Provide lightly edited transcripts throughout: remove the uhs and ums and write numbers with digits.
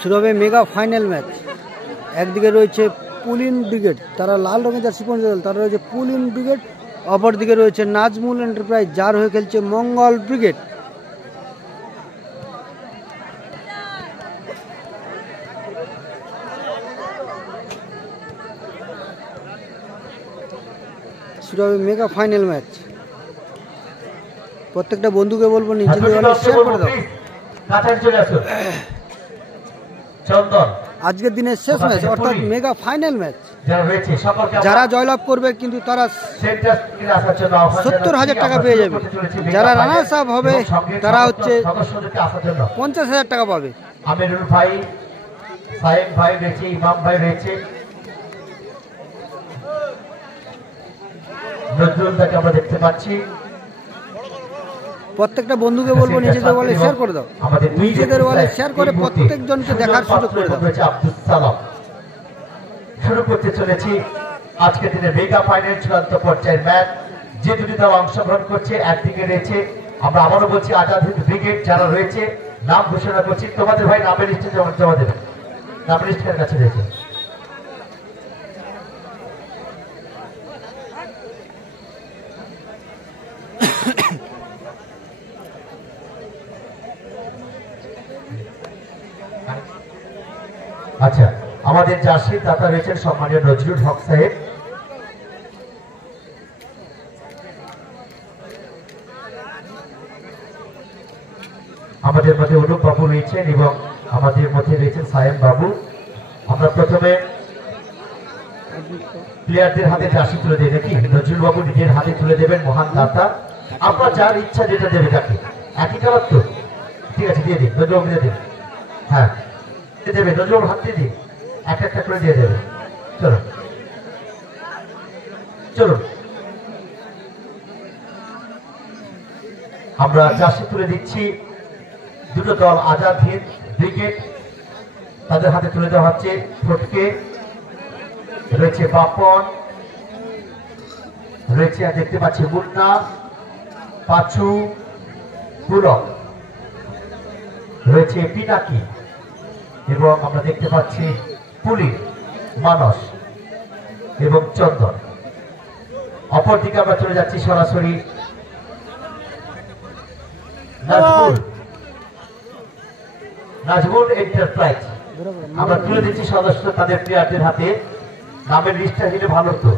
শুরু হবে mega final match. একদিকে রয়েছে পুলিন ব্রিগেড, তারা লাল রঙের জার্সি পরে দল, তারা রয়েছে পুলিন ব্রিগেড। অপরদিকে রয়েছে নাজমুল এন্টারপ্রাইজ, যার হয়ে খেলছে মঙ্গল ব্রিগেড। শুরু হবে মেগা ফাইনাল ম্যাচ। প্রত্যেকটা বন্ধুকে বলবো নিজেদের শেয়ার করে দাও। আজকের দিনের শেষ ম্যাচ, অর্থাৎ মেগা ফাইনাল ম্যাচ। যারা জয়লাভ করবে কিন্তু তারা 70,000 টাকা পেয়ে যাবে। যারা রানার্স আপ হবে তারা হচ্ছে 50,000 টাকা পাবে। আমিরুল ভাই, সাইম ভাই রয়েছে, ইমাম ভাই রয়েছে, নজরুল ভাইকে আমরা দেখতে পাচ্ছি। প্রত্যেকটা বন্ধুকে বলবো নিজেদের বলে শেয়ার করে দাও, নিজেদের বলে শেয়ার করে প্রত্যেকজনকে দেখার সুযোগ করে দাও। আব্দুল সালাম শুরু করতে চলেছি আজকে দিনে মেগা ফাইনাল চূড়ান্ত পর্যায়ের ম্যাচ। যে দুটি দল অংশগ্রহণ করছে, একদিকে রয়েছে আমরা আবারও বলছি আজাদ হিন্দ ব্রিগেড, যারা রয়েছে নাম ঘোষণা করছি। তোমাদের ভাই নামের লিস্টে জমা দেবে, নামের লিস্টের কাছে রয়েছে। আচ্ছা, আমাদের জার্সি দাতা রয়েছেন সম্মানীয় নজরুল হক সাহেব। আমাদের মধ্যে অনুপ বাবু রয়েছেন এবং আমাদের মধ্যে রয়েছেন সায়েম বাবু। আমরা প্রথমে প্লেয়ারদের হাতে জার্সি তুলে দিই নাকি? নজরুল বাবু নিজের হাতে তুলে দেবেন, মহান দাতা। আপনার যার ইচ্ছা যেটা দেবে তাকে। একই কালার তো? ঠিক আছে, দিয়ে দিন, নজরুল বাবু দিয়ে দিন। হ্যাঁ দেবে, নজরুল হাত দিয়ে দিন, একটা একটা করে দিয়ে দেবে। চলো চলুন, আমরা জার্সি তুলে দিচ্ছি। দুটো দল আজাদ হিন্দ ব্রিগেড, তাদের হাতে তুলে দেওয়া হচ্ছে। ফটকে রয়েছে, বাপন রয়েছে, দেখতে পাচ্ছি মুন্না, পাঁচু, পুলক রয়েছে, পিনাকি, এবং আমরা দেখতে পাচ্ছি পুলি, মানস এবং চন্দন। অপরদিকে আমরা চলে যাচ্ছি সরাসরি নাজমুল এন্টারপ্রাইজ। আমরা তুলে দিচ্ছি সদস্য তাদের প্লেয়ারদের হাতে। নামের লিস্টটা দিলে ভালো তো।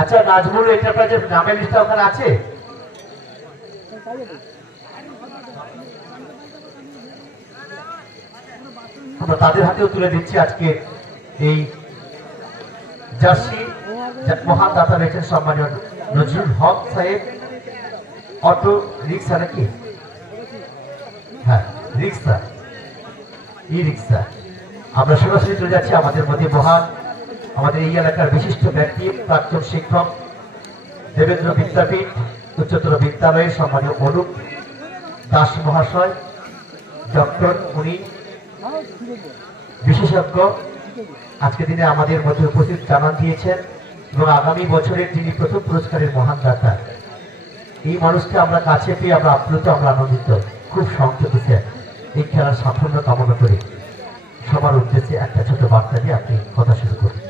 আচ্ছা, নাজমুল এন্টারপ্রাইজের নামের লিস্টটা ওখানে আছে? আমরা তাদের হাতেও তুলে দিচ্ছি আজকে এই জার্সি। মহান দাতা রয়েছেন সম্মানীয় নজরুল হক সাহেব। অটো রিক্সা নাকি? হ্যাঁ, রিক্সা, ই রিক্সা। আমরা সরাসরি চলে যাচ্ছি আমাদের মধ্যে মহান, আমাদের এই এলাকার বিশিষ্ট ব্যক্তি, প্রাক্তন শিক্ষক, দেবেন্দ্র বিদ্যাপীঠ উচ্চতর বিদ্যালয়ের সম্মানীয় অনুপ দাস মহাশয়, ডক্টর। উনি বিশেষজ্ঞ, আজকে দিনে আমাদের মধ্যে উপস্থিত জানান দিয়েছেন এবং আগামী বছরের যিনি প্রথম পুরস্কারের মহান দাতা, এই মানুষকে আমরা কাছে পেয়ে আমরা আপ্লুত, আমরা আনন্দিত। খুব সংক্ষেপে এই খেলার সাফল্য কামনা করি। সবার উদ্দেশ্যে একটা ছোট বার্তা দিয়ে আপনি কথা শুরু করুন।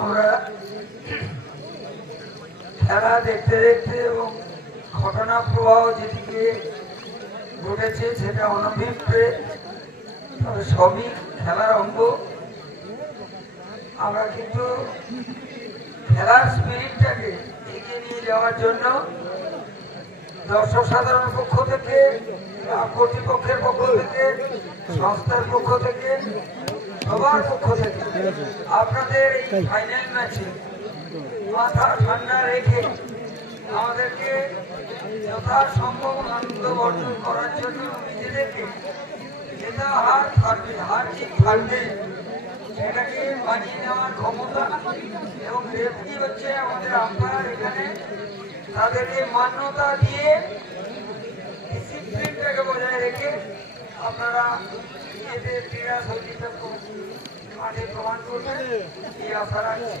আমরা খেলা দেখতে দেখতে এবং ঘটনা প্রবাহ যেদিকে ঘটেছে সেটা অনভিপ্রে, তবে সবই খেলার অঙ্গ। আমরা কিন্তু খেলার স্পিরিটটাকে এগিয়ে নিয়ে যাওয়ার জন্য দর্শক সাধারণ পক্ষ থেকে, কর্তৃপক্ষের পক্ষ থেকে, সংস্থার পক্ষ থেকে, সবার পক্ষ থেকে আপনাদের এই ফাইনাল ম্যাচে মাথা ঠান্ডা রেখে আমাদেরকে যথাসম্ভব আনন্দ অর্জন করার জন্য নিজেদেরকে যেটা হার থাকবে, হার জিত থাকবে, সেটাকে বানিয়ে নেওয়ার ক্ষমতা এবং রেফারি হচ্ছে আমাদের আম্পায়ার। এখানে তাদেরকে মান্যতা দিয়ে ডিসিপ্লিনটাকে বজায় রেখে আপনারা নিজেদের ক্রীড়া শৈলীটা মাঠে প্রমাণ করবেন, এই আশা রাখছি।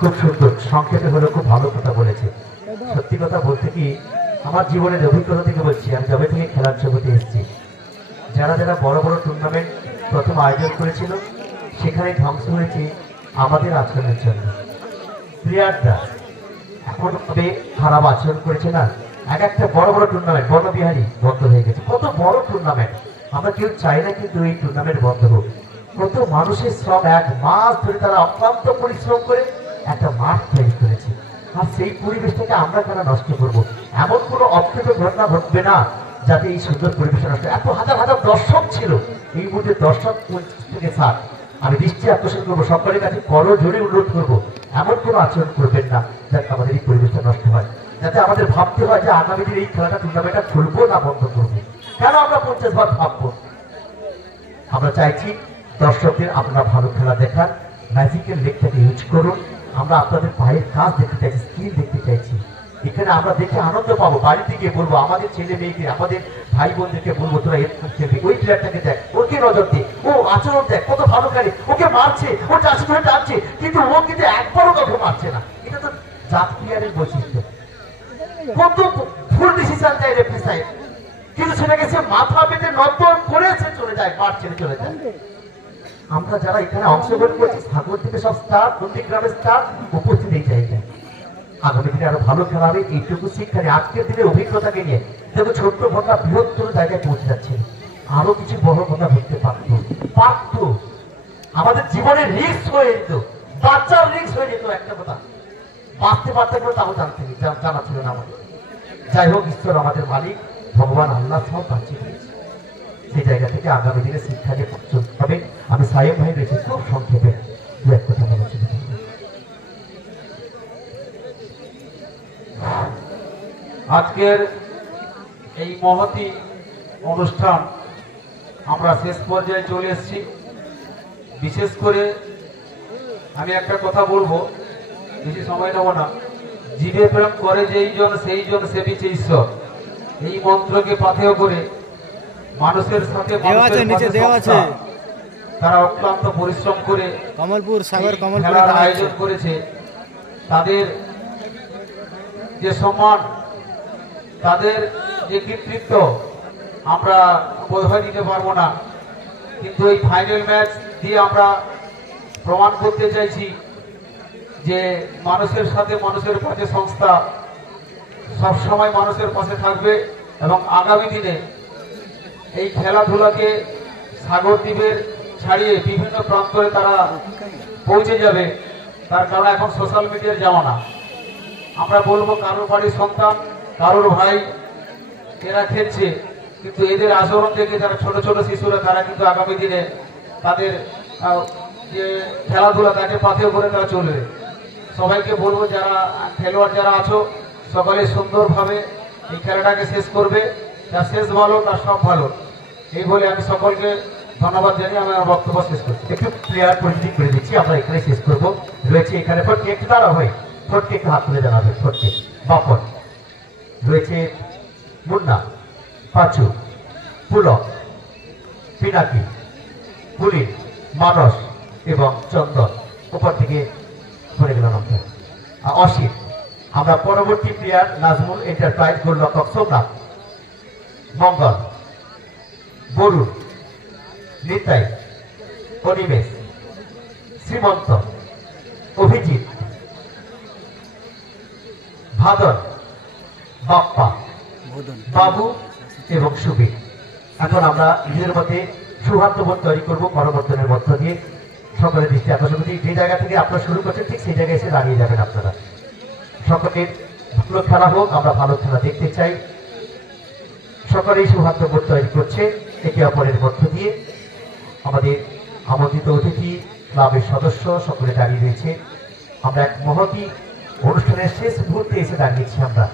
খুব সুন্দর সংক্ষেপে হলো, খুব ভালো কথা বলেছে। সত্যি কথা বলতে কি আমার জীবনের অভিজ্ঞতা থেকে বলছি, আমি যবে থেকে খেলার জগতে এসেছি, যারা যারা বড় বড় টুর্নামেন্ট প্রথম আয়োজন করেছিল সেখানে ধ্বংস হয়েছে আমাদের আচরণের জন্য। প্লেয়াররা এখন তবে খারাপ আচরণ করেছে না, এক একটা বড় বড় টুর্নামেন্ট বর্ণবিহারী বন্ধ হয়ে গেছে। কত বড় টুর্নামেন্ট, আমরা কেউ চাই না কিন্তু এই টুর্নামেন্ট বন্ধ হোক। কত মানুষের শ্রম, এক মাস ধরে তারা অক্লান্ত পরিশ্রম করে একটা মাঠ তৈরি করেছে, আর সেই পরিবেশটাকে আমরা কেন নষ্ট করবো? এমন কোনো অপ্রিয় ঘটনা ঘটবে না যাতে এই সুন্দর পরিবেশটা নষ্ট। এত হাজার হাজার দর্শক ছিল, এই মুহূর্তে দর্শক 50 থেকে 60। আমি দৃষ্টি আকর্ষণ করবো সকলের কাছে, করো জোরে অনুরোধ করবো, এমন কোনো আচরণ করবেন না যাতে আমাদের এই পরিবেশটা নষ্ট হয়, যাতে আমাদের ভাবতে হয় যে আগামী দিনে এই খেলাটা টুর্নামেন্টটা খুলবো না বন্ধ করবো। কেন আমরা 50 বার ভাববো? আমরা চাইছি দর্শকদের আপনারা ভালো খেলা দেখান, ম্যাজিকের লেগটাকে ইউজ করুন। আমরা আপনাদের পায়ের কাজ দেখতে চাইছি, স্কিল দেখতে চাইছি। এখানে আমরা দেখে আনন্দ পাবো, বাড়িতে গিয়ে বলবো আমাদের ছেলে মেয়েকে, আমাদের ভাই বোনদেরকে বলবো তোরা এরকম খেলবি, ওই প্লেয়ারটাকে দেখ, ওকে নজর দে, ও আচরণ দেখ কত ভালো খেলে, ওকে মারছে, ও চাষি ধরে টানছে, কিন্তু ও কিন্তু একবারও কাউকে মারছে না। এটা তো জাত প্লেয়ারের বৈশিষ্ট্য। কত ভুল ডিসিশন দেয় রেফারি সাহেব, কিন্তু সেটাকে সে মাথা পেতে নর্দন করে সে চলে যায়, মাঠ ছেড়ে চলে যায়। আমরা যারা এখানে অংশগ্রহণ করছি, সাগর থেকে সব স্টার, নন্দীগ্রামের স্টার উপস্থিত এই জায়গায়। আগামী দিনে আরো ভালো খেলা হবে, এইটুকু শিক্ষা নিয়ে আজকের দিনের অভিজ্ঞতাকে নিয়ে দেখো ছোট্ট ঘটনা বৃহত্তর জায়গায় পৌঁছে যাচ্ছে। আরো কিছু বড় ঘটনা ঘটতে পারতো। আমাদের জীবনের রিস্ক হয়ে যেত, বাচ্চার রিস্ক হয়ে যেত। একটা কথা বাঁচতে পারতে করে তাও জানা ছিল না আমাদের। যাই হোক, ঈশ্বর আমাদের মালিক, ভগবান আল্লাহ সব বাঁচিয়ে দিয়েছে। সেই জায়গা থেকে আগামী দিনে শিক্ষা নিয়ে চলতে হবে। আমি সাহেব ভাই রয়েছে, খুব সংক্ষেপে দু এক কথা বলার জন্য। আজকের এই মহতি অনুষ্ঠান আমরা শেষ পর্যায়ে চলে এসেছি। বিশেষ করে আমি একটা কথা বলবো, বেশি সময় নেব না। জীবে প্রেম করে যেই জন সেই জন সেবিছে ঈশ্বর, এই মন্ত্রকে পাথেয় করে মানুষের সাথে তারা অক্লান্ত পরিশ্রম করে কমলপুর সাগর খেলার আয়োজন করেছে। তাদের যে সম্মান, তাদের যে কৃতিত্ব আমরা বোধহয় দিতে পারবো না, কিন্তু এই ফাইনাল ম্যাচ দিয়ে আমরা প্রমাণ করতে চাইছি যে মানুষের সাথে মানুষের পাশে সংস্থা সবসময় মানুষের পাশে থাকবে, এবং আগামী দিনে এই খেলাধুলাকে সাগরদ্বীপের ছাড়িয়ে বিভিন্ন প্রান্তরে তারা পৌঁছে যাবে। তার কারণ এখন সোশ্যাল মিডিয়ার জামানা। আমরা বলবো কারোর বাড়ির সন্তান, কারোর ভাই, এরা খেলছে, কিন্তু এদের আচরণ দেখে যারা ছোট ছোট শিশুরা, তারা কিন্তু আগামী দিনে তাদের যে খেলাধুলা তাকে পাথেয় করে তারা চলবে। সবাইকে বলবো যারা খেলোয়াড় যারা আছো, সকলে সুন্দরভাবে এই খেলাটাকে শেষ করবে। যার শেষ ভালো তার সব ভালো, এই বলে আমি সকলকে ধন্যবাদ জানিয়ে আমি আমার বক্তব্য শেষ করছি। একটু প্লেয়ার পরিচিতি করে দিচ্ছি, আমরা এখানে শেষ করবো। রয়েছে এখানে ফটকে, একটু দাঁড়া হয়, ফটকে একটু হাত তুলে জানাবে। ফটকে বাপন রয়েছে, মুন্না, পাঁচু, পুলক, পিনাকি, পুলিন, মানস এবং চন্দন। উপর থেকে ধরে গেলাম আমরা অসিত। আমরা পরবর্তী প্লেয়ার নাজমুল এন্টারপ্রাইজ, গোলরক্ষক সোমনাথ, মঙ্গল, বরুণ, নিতাই, অনিমেষ, শ্রীমন্ত, অভিজিৎ, ভাদর, বাপ্পা, বাবু এবং সুবীর। এখন আমরা নিজের মধ্যে সৌহার্দ্যবোধ তৈরি করবো করমর্দনের মধ্য দিয়ে। সকলের দৃষ্টি আকর্ষণ করছি, যে জায়গা থেকে আপনারা শুরু করছেন ঠিক সেই জায়গায় এসে দাঁড়িয়ে যাবেন আপনারা। সকলের ভালো খেলা হোক, আমরা ভালো খেলা দেখতে চাই। সকলেই সৌহার্দ্যবোধ তৈরি করছে একে অপরের মধ্য দিয়ে। আমাদের আমন্ত্রিত অতিথি ক্লাবের সদস্য সকলে দাঁড়িয়ে রয়েছে। আমরা এক মহতি অনুষ্ঠানের শেষ মুহূর্তে এসে দাঁড়িয়েছি। আমরা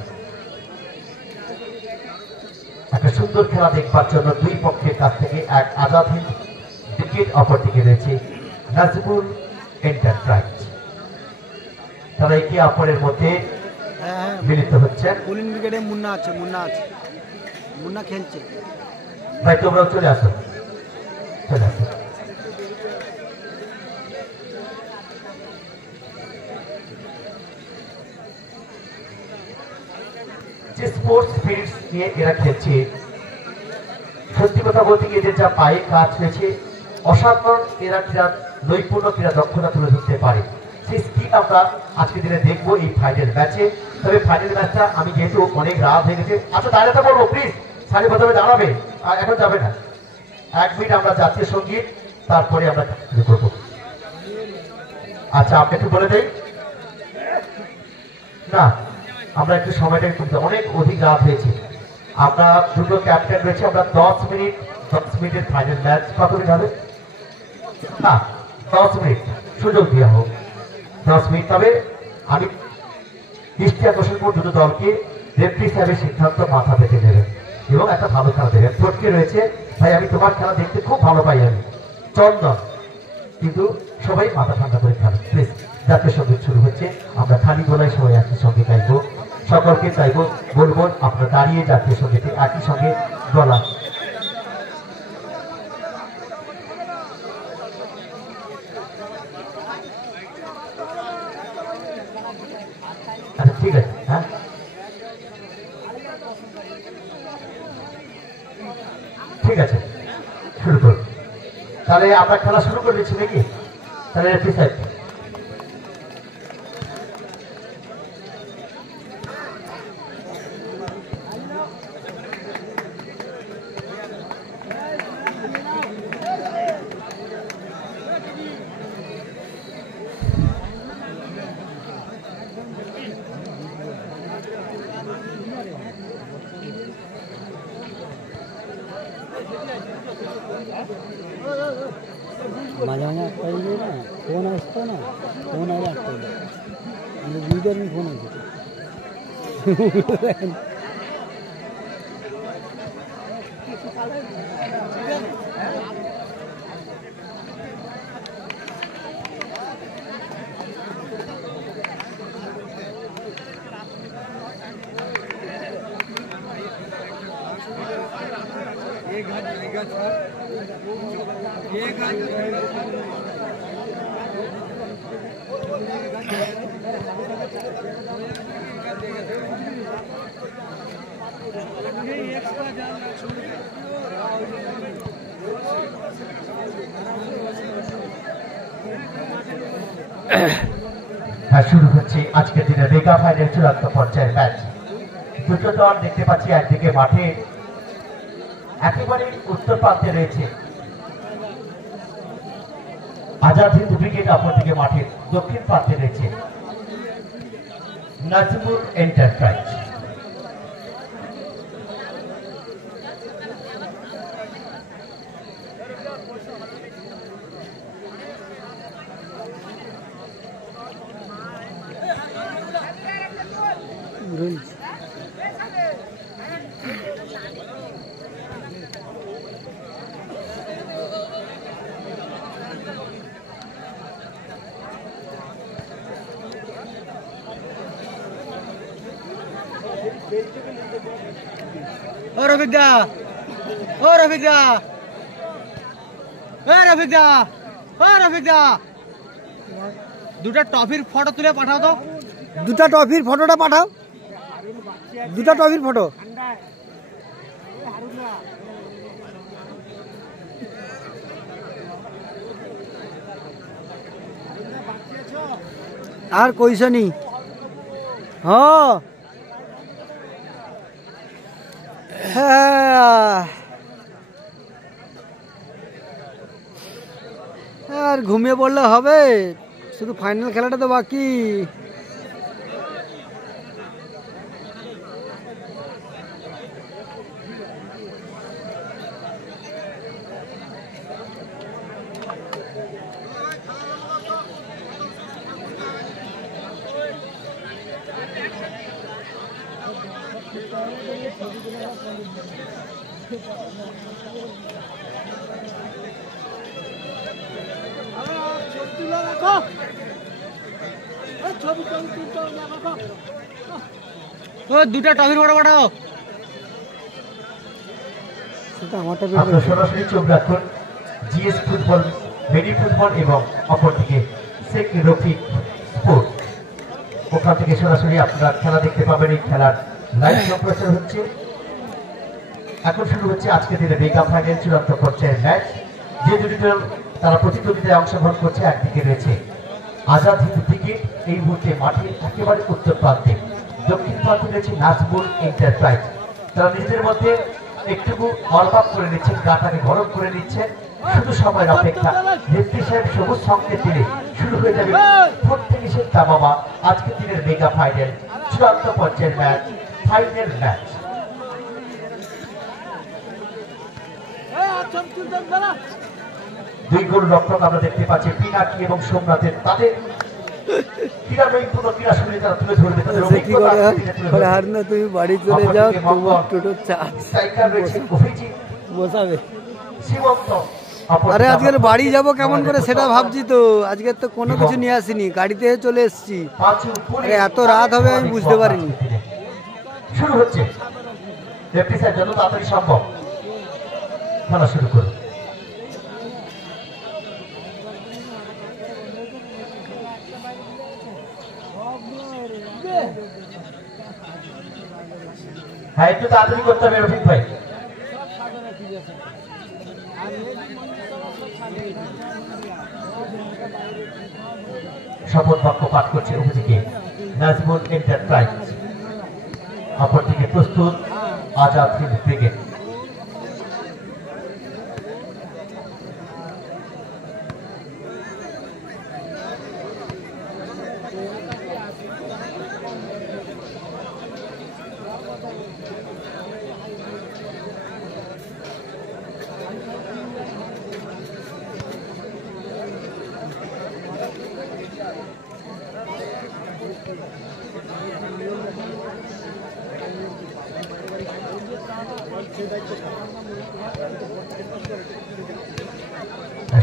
একটা সুন্দর খেলা দেখবার জন্য দুই পক্ষের কাছ থেকে এক আজাদ হিন্দ ব্রিগেড, অপরদিকে রয়েছে নাজমুল এন্টারপ্রাইজ। তারা একে অপরের মধ্যে মিলিত হচ্ছেন। পুলিন ব্রিগেডে মুন্না আছে, মুন্না খেলছে। ভাই তোমরাও চলে আসো, চলে আসো। যে স্পোর্টস স্পিরিটস নিয়ে এরা খেলছে, সত্যি কথা বলতে গিয়ে এদের যা পায়ে কাজ হয়েছে, অসাধারণ এরা ক্রীড়া নৈপুণ্য, ক্রীড়া দক্ষতা তুলে ধরতে পারে। সেই স্কিল আমরা আজকের দিনে দেখবো এই ফাইনাল ম্যাচে। তবে ফাইনাল ম্যাচটা আমি যেহেতু অনেক রাত হয়ে গেছে, আচ্ছা দাঁড়াতে বলবো প্লিজ, সারিবদ্ধভাবে দাঁড়াবে, আর এখন যাবে না। 1 মিনিট আমরা জাতীয় সঙ্গীত, তারপরে আমরা শুরু করবো। আচ্ছা আপনি একটু বলে দেই না, আমরা একটু সময়টা একটু অনেক অধিক রাত হয়েছে। আমরা দুটো ক্যাপ্টেন রয়েছে, আমরা 10 মিনিটের ফাইনাল ম্যাচ। কত মিনিট হবে না, 10 মিনিট সুযোগ দেওয়া হোক, 10 মিনিট। তবে আমি দৃষ্টি আকর্ষণ করব দুটো দলকে, রেফারি সাহেবের সিদ্ধান্ত মাথা পেতে নেবেন এবং একটা ভালো খেলা দেবেন। ফটকে রয়েছে ভাই, আমি তোমার খেলা দেখতে খুব ভালো পাই আমি, চন্দন, কিন্তু সবাই মাথা ঠান্ডা করে খেলো প্লিজ। জাতীয় সঙ্গীত শুরু হচ্ছে, আমরা খালি গলায় সবাই একই সঙ্গে গাইবো। সকলকে চাইবো, বলবো আপনারা দাঁড়িয়ে জাতীয় সঙ্গীতে একই সঙ্গে গলা। আচ্ছা ঠিক আছে, হ্যাঁ ঠিক আছে, শুরু করুন। তাহলে আমরা খেলা শুরু করে দিচ্ছি নাকি? তাহলে রেফারি সাহেব माझ्या पहिले ना फोन असतो ना, फोन आहे लागतो म्हणजे वीजर मी फोन आहे শুরু হচ্ছে আজকের দিনে মেগা ফাইনাল চূড়ান্ত পর্যায়ের ম্যাচ। দুটো দল দেখতে পাচ্ছি, একদিকে মাঠে একেবারে উত্তর প্রান্তে রয়েছে আজাদ হিন্দ ব্রিগেড, অপরদিকে মাঠের দক্ষিণ প্রান্তে রয়েছে নাজমুল এন্টারপ্রাইজ। ও রফিক দা, ও রফিক দা, ও রফিক দা, ও রফিক দা, দুটা টফির ফটো তুলে পাঠাও তো। দুটা টফির ফটোটা পাঠাও, দুটা টফির ফটো। আর কইছ নি? হ্যাঁ আর ঘুমিয়ে পড়লে হবে, শুধু ফাইনাল খেলাটা তো বাকি। দুটা টফির ফটো পাঠাও। আপনারা সরাসরি চোখ রাখুন জিএস ফুটবল, মেডি ফুটবল এবং অপরদিকে শেখ রফিক স্পোর্ট, ওখান থেকে সরাসরি আপনারা খেলা দেখতে পাবেন। এই খেলার লাইভ সম্প্রচার হচ্ছে। এখন শুরু হচ্ছে আজকে দিনে মেগা ফাইনাল চূড়ান্ত পর্যায়ের ম্যাচ। যে দুটি দল তারা প্রতিযোগিতায় অংশগ্রহণ করছে, একদিকে রয়েছে আজাদ হিন্দ ব্রিগেড, এই মুহূর্তে মাঠের একেবারে উত্তর প্রান্তে, দক্ষিণ প্রান্তে রয়েছে নাজমুল এন্টারপ্রাইজ। তারা নিজেদের মধ্যে একটুকু ওয়ার্ম করে নিচ্ছেন, গাটাকে গরম করে নিচ্ছেন, শুধু সময়ের অপেক্ষা। নেত্রী সাহেব সবুজ সংকেত দিলে শুরু হয়ে যাবে ফুট টেনিসের দামামা। আজকের দিনের মেগা ফাইনাল চূড়ান্ত পর্যায়ের ম্যাচ, ফাইনাল ম্যাচ। দুই গোল রক্ষক আমরা দেখতে পাচ্ছি পিনাকি এবং সোমনাথের, তাদের ক্রীড়ানৈপুণ্য ক্রীড়াশৈলী তারা তুলে ধরবে, তাদের অভিজ্ঞতা। তুমি বাড়ি চলে যাও, তোমার টোটো চার্জ স্ট্রাইকার রয়েছে অভিজিৎ, বসাবে। সীমন্ত। আরে আজকের বাড়ি যাব কেমন করে সেটা ভাবছি তো। আজকের তো কোনো কিছু নিয়ে আসিনি, গাড়িতে চলে এসেছি। আরে এত রাত হবে আমি বুঝতে পারিনি। শুরু হচ্ছে, রেফারি সাহেব যত তাড়াতাড়ি সম্ভব খেলা শুরু করুন। হ্যাঁ, একটু তাড়াতাড়ি করতে হবে রফিক ভাই। শপথ বাক্য পাঠ করছে অভিজিকে নাজমুল এন্টারপ্রাইজ, অপরদিকে প্রস্তুত আজাদ হিন্দ ব্রিগেড।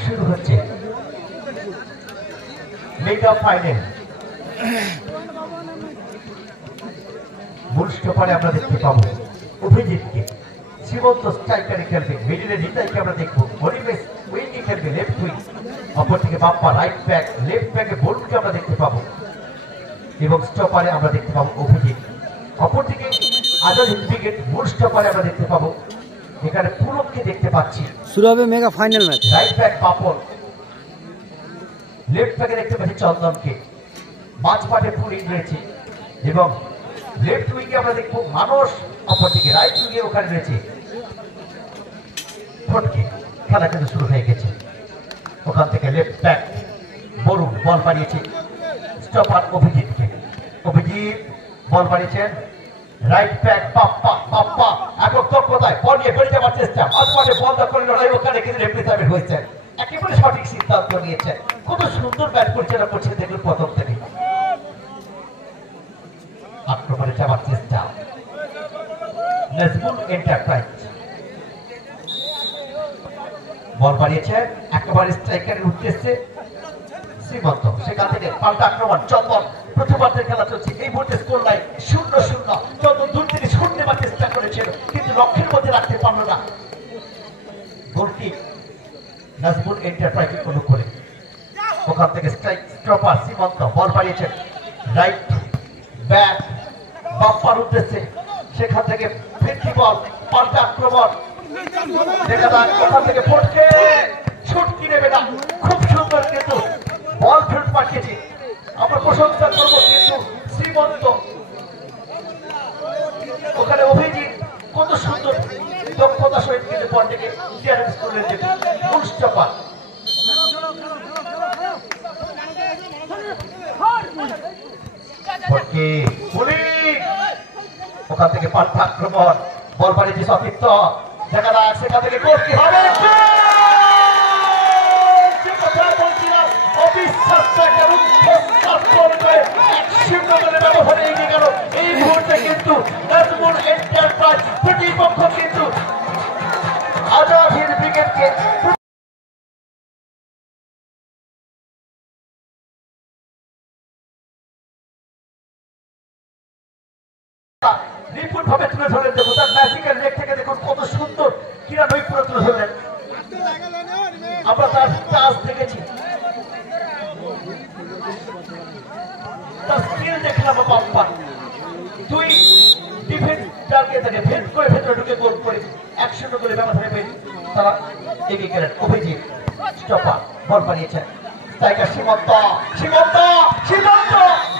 শুরু হচ্ছে মেগা ফাইনাল। মূল স্টপারে আমরা দেখতে পাবো অভিজিৎকে, সীমন্ত স্ট্রাইকারে খেলবে, মিডিলে নিতাইকে আমরা দেখবো, হরিবেশ উইঙ্গে খেলবে লেফট উইং, অপরদিকে বাপ্পা রাইট ব্যাক, লেফট ব্যাকে বোল্টকে আমরা দেখতে পাবো এবং স্টপারে আমরা দেখতে পাবো অভিজিৎ। অপরদিকে আজাদ হিন্দ ব্রিগেড, মূল স্টপারে আমরা দেখতে পাবো এখানে পুরবকে দেখতে পাচ্ছি। শুরু হবে mega final match. Right back Papon, left ব্যাকে দেখতে পাচ্ছি চন্দনকে, মাঝ মাঠে পুলিং রয়েছে এবং লেফট উইঙ্গে আমরা দেখবো মানস, অপরদিকে রাইট উইঙ্গে ওখানে রয়েছে ফটকে। খেলা কিন্তু শুরু হয়ে গেছে। ওখান থেকে লেফট ব্যাক বরুণ বল বাড়িয়েছে, স্টপার অভিজিৎকে, অভিজিৎ বল বাড়িয়েছেন, রাইট ব্যাক বাপ্পা, বাপ্পা একক দক্ষতায় বল নিয়ে বেরিয়ে যাওয়ার চেষ্টা, মাঝ মাঠে বল দখল লড়াই, ওখানে কিন্তু রেফারি সাহেব হয়েছেন, একেবারে সঠিক সিদ্ধান্ত নিয়েছেন, কত সুন্দর ব্যাট পরিচালনা করছেন দেখুন প্রথম থেকে। আক্রমণে যাওয়ার চেষ্টা নাজমুল এন্টারপ্রাইজ, বল বাড়িয়েছে একেবারে স্ট্রাইকারের উদ্দেশ্যে সীমন্ত, সেখান থেকে পাল্টা আক্রমণ চন্দন। প্রথমার্ধের খেলা চলছে, এই মুহূর্তে স্কোর লাইন 0-0। চন্দন দূর থেকে শুট নেবার চেষ্টা করেছিল কিন্তু লক্ষ্যের মধ্যে রাখতে পারল না। গোলকিক নাজমুল এন্টারপ্রাইজ কোনো করে, ওখান থেকে স্ট্রাইক স্টপার সীমন্ত বল বাড়িয়েছেন রাইট ব্যাক বাপ্পার উদ্দেশ্যে, সেখান থেকে ফিরতি বল, পাল্টা আক্রমণ দেখা যায়, ওখান থেকে ফটকে শুট কি নেবে না, খুব সুন্দর কিন্তু বল ফেরত পাঠিয়েছে, আমরা প্রশংসা করবো। কিন্তু শ্রীমন্ত ওখানে অভিজিৎ কত সুন্দর দক্ষতা সহিত কিন্তু বলটিকে ক্লিয়ারেন্স করলেন যে মূল স্টপার। ওখান থেকে পাল্টা আক্রমণ, বল বাড়িয়েছে সতীর্থ, দেখা যায় সেখান থেকে গোল কি হবে, এই মুহূর্তে কিন্তু নাজমুল এন্টারপ্রাইজ প্রতিপক্ষ কিন্তু আজাদ হিন্দ ব্রিগেডকে নিপুণ ভাবে তুলে ধরলেন। দেখুন তার ম্যাজিক্যাল লেগ থেকে দেখুন কত সুন্দর ক্রীড়া নৈপুণ্য তুলে ধরলেন। আমরা তার টাচ দেখেছি, তার স্কিল দেখলাম বাপ্পা, দুই এগিয়ে গেলেন অভিজিৎ স্টপার বল বানিয়েছেন টাইগার সীমন্ত সীমন্ত সীমন্ত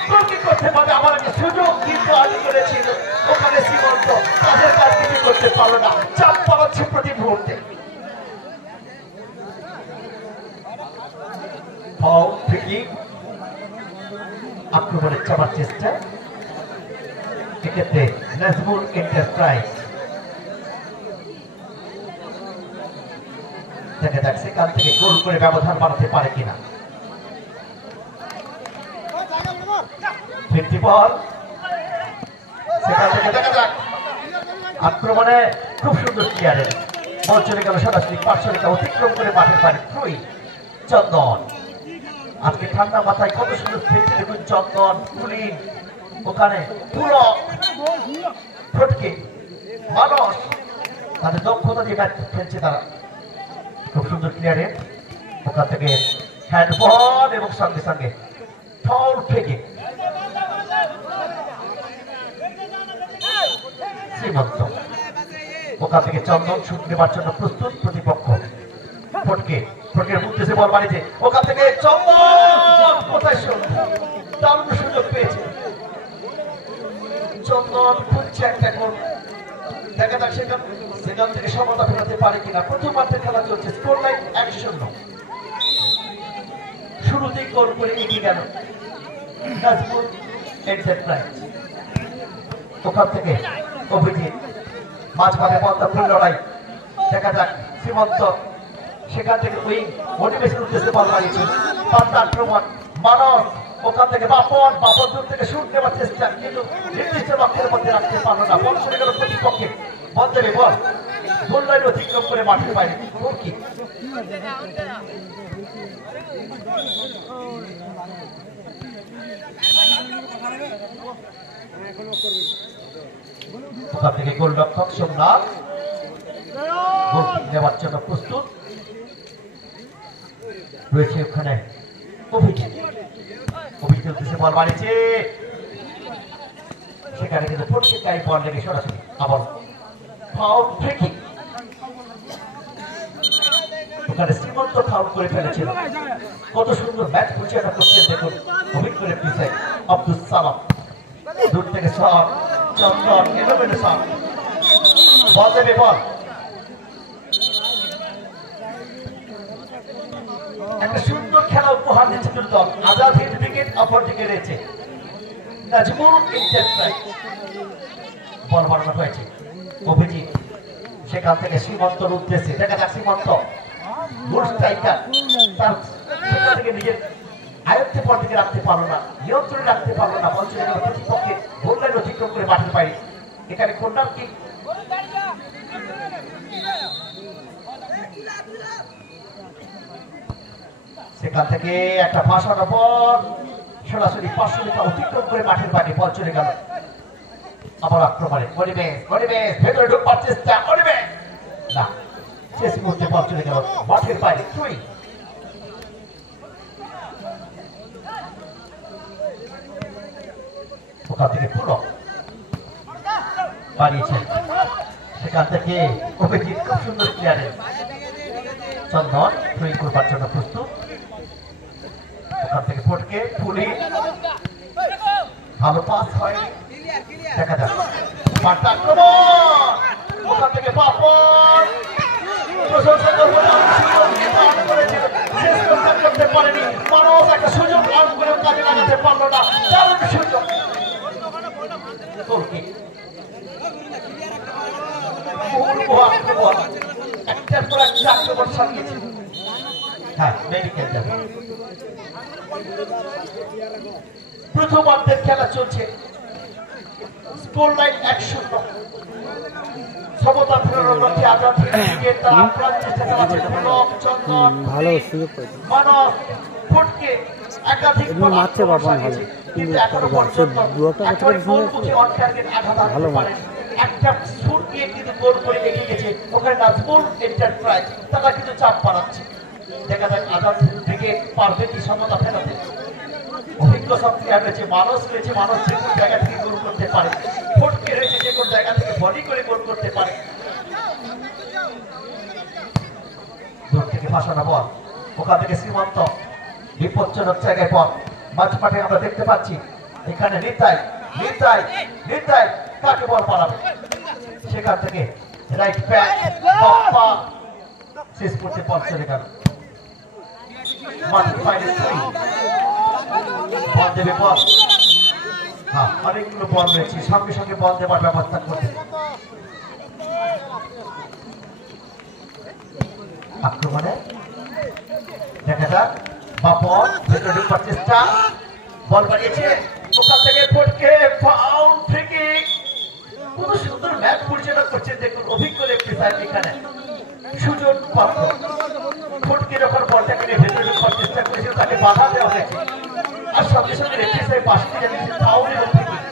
গোলকিক করতে পারবে আমার একটা সুযোগ কিন্তু আগে করেছিল ওখানে সীমন্ত তাদের কাজ কিছু করতে পারলো না চাপ পালাচ্ছে প্রতি মুহূর্তে ফাউল ফ্রি আক্রমণের চাপার চেষ্টা এক্ষেত্রে নাজমুল এন্টারপ্রাইজ দেখা যাক সেখান থেকে গোল করে ব্যবধান বাড়াতে পারে কিনা ফিরতি বল সেখান থেকে দেখা যাক আক্রমণে খুব সুন্দর ক্লিয়ারেন্স বল চলে গেল সরাসরি পার্শ্বরেখা অতিক্রম করে মাঠের বাড়ি থ্রুই চন্দন আজকে ঠান্ডা মাথায় কত সুন্দর খেলতে দেখুন চন্দন পুলিন ওখানে পুলক ফটকে মানুষ তাদের দক্ষতা দিয়ে ম্যাচ খেলছে তারা খুব সুন্দর ক্লিয়ারেন্স ওখান থেকে হ্যান্ড বল এবং সঙ্গে সঙ্গে ফাউল থেকে শ্রীমন্ত ওখান থেকে চন্দন শুট নেবার জন্য প্রস্তুত প্রতিপক্ষ ফটকে ফটকের উদ্দেশ্যে বল মারিছে ওখান থেকে চন্দন কোথায় দারুণ সুযোগ পেয়েছে চন্দন খুঁজছে একটা গোল দেখা যাক সেখান থেকে সমতা ফেরাতে পারে কিনা প্রথম মাঠের খেলা চলছে স্কোর লাইন 1-0 শুরুতেই গোল করে এগিয়ে গেল নাজমুল এন্টারপ্রাইজ ওখান থেকে অভিজিৎ মাঝমাঠে পদ্মা ফুল লড়াই দেখা যাক সীমন্ত সেখান থেকে ওই অনিমেষের উদ্দেশ্যে বল মারিয়েছে পাল্টা আক্রমণ মানব ওখান থেকে বাপন দূর থেকে শুট নেওয়ার চেষ্টা কিন্তু নির্দিষ্ট লক্ষ্যের মধ্যে রাখতে পারলো না বল চলে গেল প্রতিপক্ষে বল দেবে বল গোল লাইন অতিক্রম করে মাঠের বাইরে কি ওখান থেকে গোলরক্ষক সোমনাথ গোল নেওয়ার জন্য প্রস্তুত রয়েছে ওখানে অভিজিৎ উদ্দেশ্যে বল মারিছে সেখানে কিন্তু ফটকে গায়ে বল লেগে সরাসরি আবার ফাউল ফ্রি ওখানে শ্রীমন্ত ফাউল করে ফেলেছিল কত সুন্দর ম্যাচ পরিচালনা করছেন দেখুন অভিজ্ঞ রেফারি আব্দুল সালাম দূর থেকে শট চন্দন এলোমেলো শট বল দেবে বল একটা সুন্দর খেলা উপহার দিচ্ছে দুটো দল আজাদ হিন্দ ব্রিগেড অপর দিকে রয়েছে নাজমুল এন্টারপ্রাইজ বল বাড়ানো হয়েছে অভিজিৎ সেখান থেকে সীমন্তর উদ্দেশ্যে দেখা যাক সীমন্ত গোল স্ট্রাইকার তার সেখান থেকে নিজের আয়ত্তে পর থেকে রাখতে পারলো না নিয়ন্ত্রণে রাখতে পারলো না বল চলে গেল প্রতিপক্ষে গোল লাইন অতিক্রম করে মাঠের বাইরে এখানে কর্নার কিক সেখান থেকে একটা ফাঁসানো বল সরাসরি পার্শ্বরেখা অতিক্রম করে মাঠের বাইরে বল চলে গেল আবার আক্রমণে গরিবেশ ভেতরে ঢুকবার চেষ্টা গরিবেশ না শেষ মুহূর্তে বল চলে গেল মাঠের বাইরে থ্রি ওখান থেকে পুরো বাড়িয়েছেন সেখান থেকে অভিজিৎ খুব সুন্দর প্লেয়ারে চন্দন থ্রি করবার জন্য প্রস্তুত ওখান থেকে ফটকে ফুলি ভালো পাস হয় দেখা যাক পাল্টা আক্রমণ ওখান থেকে পাপন করতে পারেনি মানুষ একটা সুযোগ আউট করে কাজে লাগাতে পারলো না দারুণ সুযোগ একটার পর একটা আক্রমণ সাজিয়েছে হ্যাঁ মেডিকেল যাবে প্রথমার্ধের খেলা চলছে স্কোর লাইন 1-0 সমতা ফেরানোর লক্ষ্যে আজাদ হিন্দ তারা আপ্রাণ চেষ্টা চালাচ্ছে পুলক চন্দন ভালো সুযোগ পাইছে মানব ফুটকে একাধিক বল মারছে বাবা ভালো কিন্তু এখনো পর্যন্ত ভালো মারে একটা শুট দিয়ে কিন্তু গোল করে এগিয়ে গেছে ওখানে নাজমুল এন্টারপ্রাইজ তারা কিন্তু চাপ বাড়াচ্ছে দেখা যাক আজাদ থেকে পারবে কি সমতা ফেরাতে অভিজ্ঞ সব প্লেয়ার রয়েছে মানুষ যে কোন জায়গা থেকে গোল করতে পারে ফটকে রয়েছে যে কোন জায়গা থেকে বডি করে গোল করতে পারে ফাঁসানো বল, ওখান থেকে শ্রীমন্ত বিপজ্জনক জায়গায় বল মাঝমাঠে আমরা দেখতে পাচ্ছি। এখানে নিতাই নিতাই নিতাই কাকে বল পালাবে, সেখান থেকে রাইট ব্যাক শেষ করতে বল চলে গেল মাঠের বাইরে। বল দেবে বল, হ্যাঁ অনেকগুলো বল রয়েছে, সঙ্গে সঙ্গে বল দেওয়ার ব্যবস্থা করতে। আক্রমণে দেখা যাক বাপন ভেতরে ঢুকবার চেষ্টা, বল বাড়িয়েছে ওখান থেকে ফটকে ফাউল ফ্রি কিক। কত সুন্দর ম্যাচ পরিচালনা করছেন দেখুন অভিজ্ঞ লেফটি সাইড। এখানে সুযোগ পাত্র ফটকে যখন বলটাকে নিয়ে ভেতরে ঢুকবার চেষ্টা করেছিল তাকে বাধা দেওয়া হয়েছে, আর সঙ্গে সঙ্গে লেফটি সাইড পাশে জানিয়েছে ফাউলের ফ্রি কিক।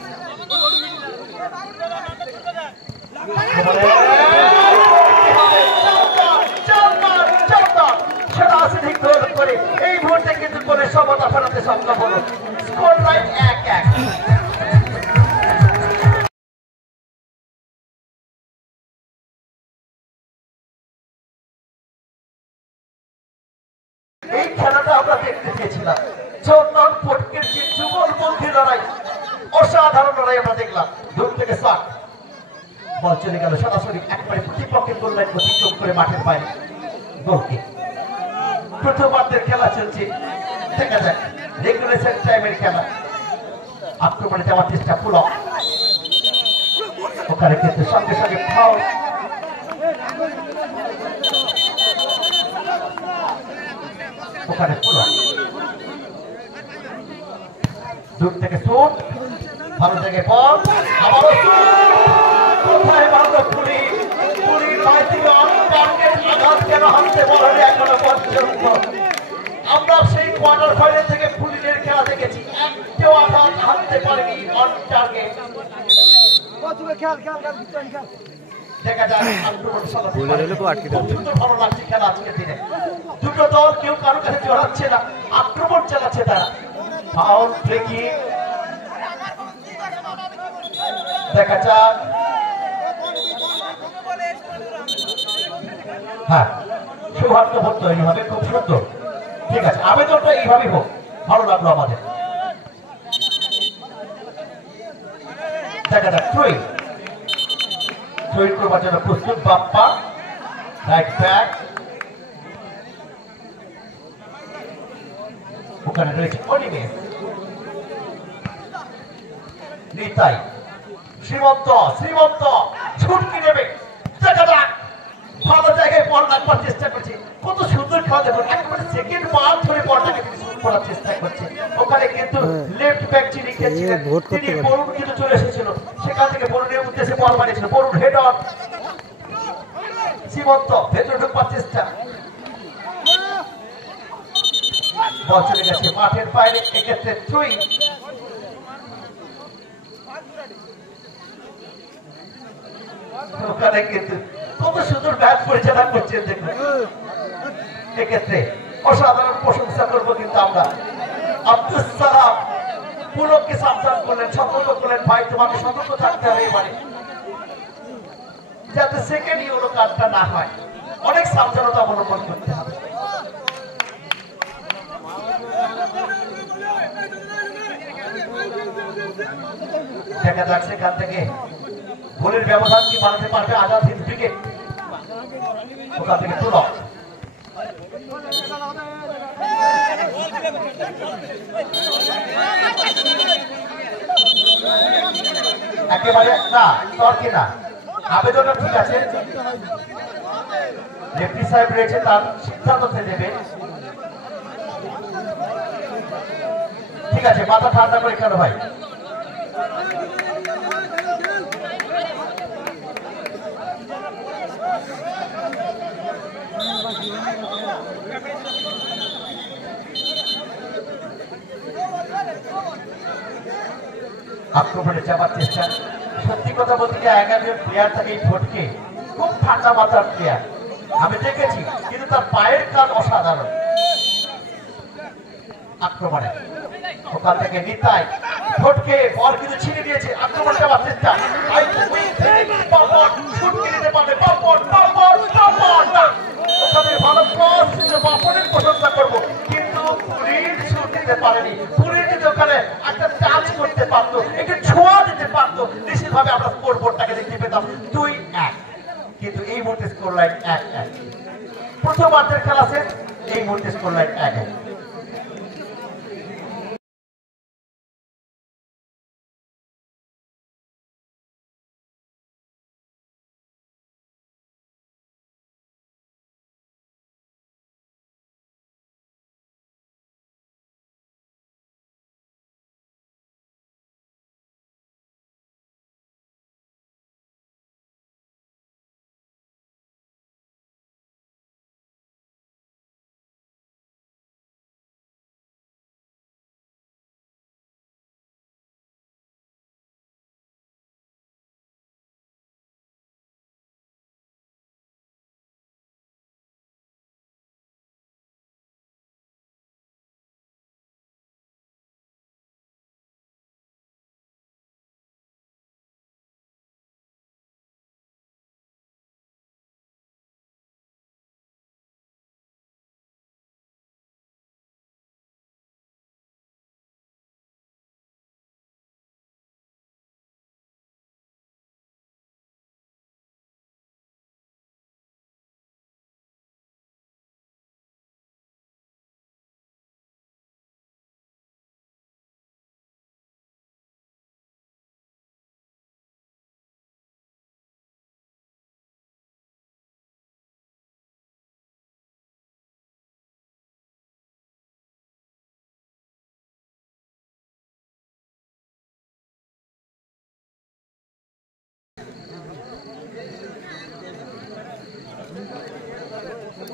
এই মুহূর্তে কিন্তু গোলের সমতা ফেরাতে সক্ষম হলো। Score line 1-1। এই খেলাটা আমরা দেখতে পেয়েছিলাম, চন্দন ফটকের যে যুগলবন্দী লড়াই, অসাধারণ লড়াই আমরা দেখলাম। দূর থেকে শট, বল চলে গেল সরাসরি একবারে প্রতিপক্ষের গোল লাইন অতিক্রম করে মাঠের বাইরে। গোলকে প্রথমার্ধের খেলা চলছে, দেখা যাক রেগুলেশন টাইমের খেলা। আক্রমণে যাওয়ার চেষ্টা পুরো, ওখানে কিন্তু সঙ্গে সঙ্গে ফাউল। ওখানে পুরো দূর থেকে শুট, ভালো জায়গায় বল, আবারও কোথায় মারলো পুরি, পুরীর মাইতিকে টার্গেট আঘাত কেন হানতে বলে এখনো পর্যন্ত। আমরা সেই কোয়ার্টার ফাইনাল থেকে পুলিশের খেলা দেখেছি, একটাও আঘাত হানতে পারেনি অন টার্গেট। দেখা যাক আক্রমণ সুন্দর ভালো লাগছে খেলা আজকের দিনে। দুটো দল কেউ কারোর কাছে জড়াচ্ছে না, আক্রমণ চালাচ্ছে তারা। ফাউল ফ্রি কিক, দেখা যাক। হ্যাঁ সৌহার্দ্যবোধ তৈরি হবে, খুব সুন্দর। ঠিক আছে, আবেদনটা এইভাবেই হোক, ভালো লাগলো আমাদের। দেখা যাক থ্রোইং করবার জন্য প্রস্তুত বাপ্পা, রাইট ব্যাক। ওখানে রয়েছে অনিমেষ, নিতাই, শ্রীমন্ত শ্রীমন্ত ছুটকি নেবে। দেখা যাক ভালো জায়গায় বল রাখবার চেষ্টা করছে, কত সুন্দর খেলা দেখুন, একেবারে সেকেন্ড বার ধরে বলটাকে তিনি শুরু করার চেষ্টা করছে। ওখানে কিন্তু লেফট ব্যাক যিনি খেলছিলেন তিনি বরুণ কিন্তু চলে এসেছিল, সেখান থেকে বরুণের উদ্দেশ্যে বল মারিয়েছিল। বরুণ হেড অন, শ্রীমন্ত ভেতরে ঢুকবার চেষ্টা, বল চলে গেছে মাঠের বাইরে। এক্ষেত্রে থ্রোইং, ওখানে কিন্তু কত সুন্দর ম্যাচ পরিচালনা করছেন দেখুন। এক্ষেত্রে অসাধারণ প্রশংসা করবো কিন্তু আমরা। আব্দুল সালাম পুলককে সাবধান করলেন, সতর্ক করলেন, ভাই তোমাকে সতর্ক থাকতে হবে এবারে, যাতে সেকেন্ড ইউরো কার্ডটা না হয়, অনেক সাবধানতা অবলম্বন করতে হবে। দেখা যাক সেখান থেকে গোলের ব্যবধান কি বাড়াতে পারবে আজাদ হিন্দ ব্রিগেড। ওখান থেকে তুলো, একেবারে না তর্কে না, আবেদনটা ঠিক আছে, লেফটি সাহেব রয়েছে, তার সিদ্ধান্ত নেবে। ঠিক আছে, মাথা ঠান্ডা করে খেলো ভাই। আক্রমণে যাবার চেষ্টা, সত্যি কথা বলতে গিয়ে 11 জন প্লেয়ার থাকে এই ফটকে, খুব ঠান্ডা মাথার প্লেয়ার আমি দেখেছি, কিন্তু তার পায়ের কাজ অসাধারণ। আক্রমণে ওখান থেকে নিতাই ফটকে বল কিন্তু ছিনে দিয়েছে, আক্রমণ যাবার চেষ্টা, ছুটকে নিতে পারবে ওখানে ভালো ক্রস পারতো, একটু ছোঁয়া দিতে পারতো, নিশ্চিতভাবে আমরা স্কোর বোর্ডটাকে দেখতে পেতাম 2-1। কিন্তু এই মুহূর্তে স্কোর লাইন 1-1। প্রথমার্ধের খেলা শেষ, এই মুহূর্তে স্কোর লাইন 1-1।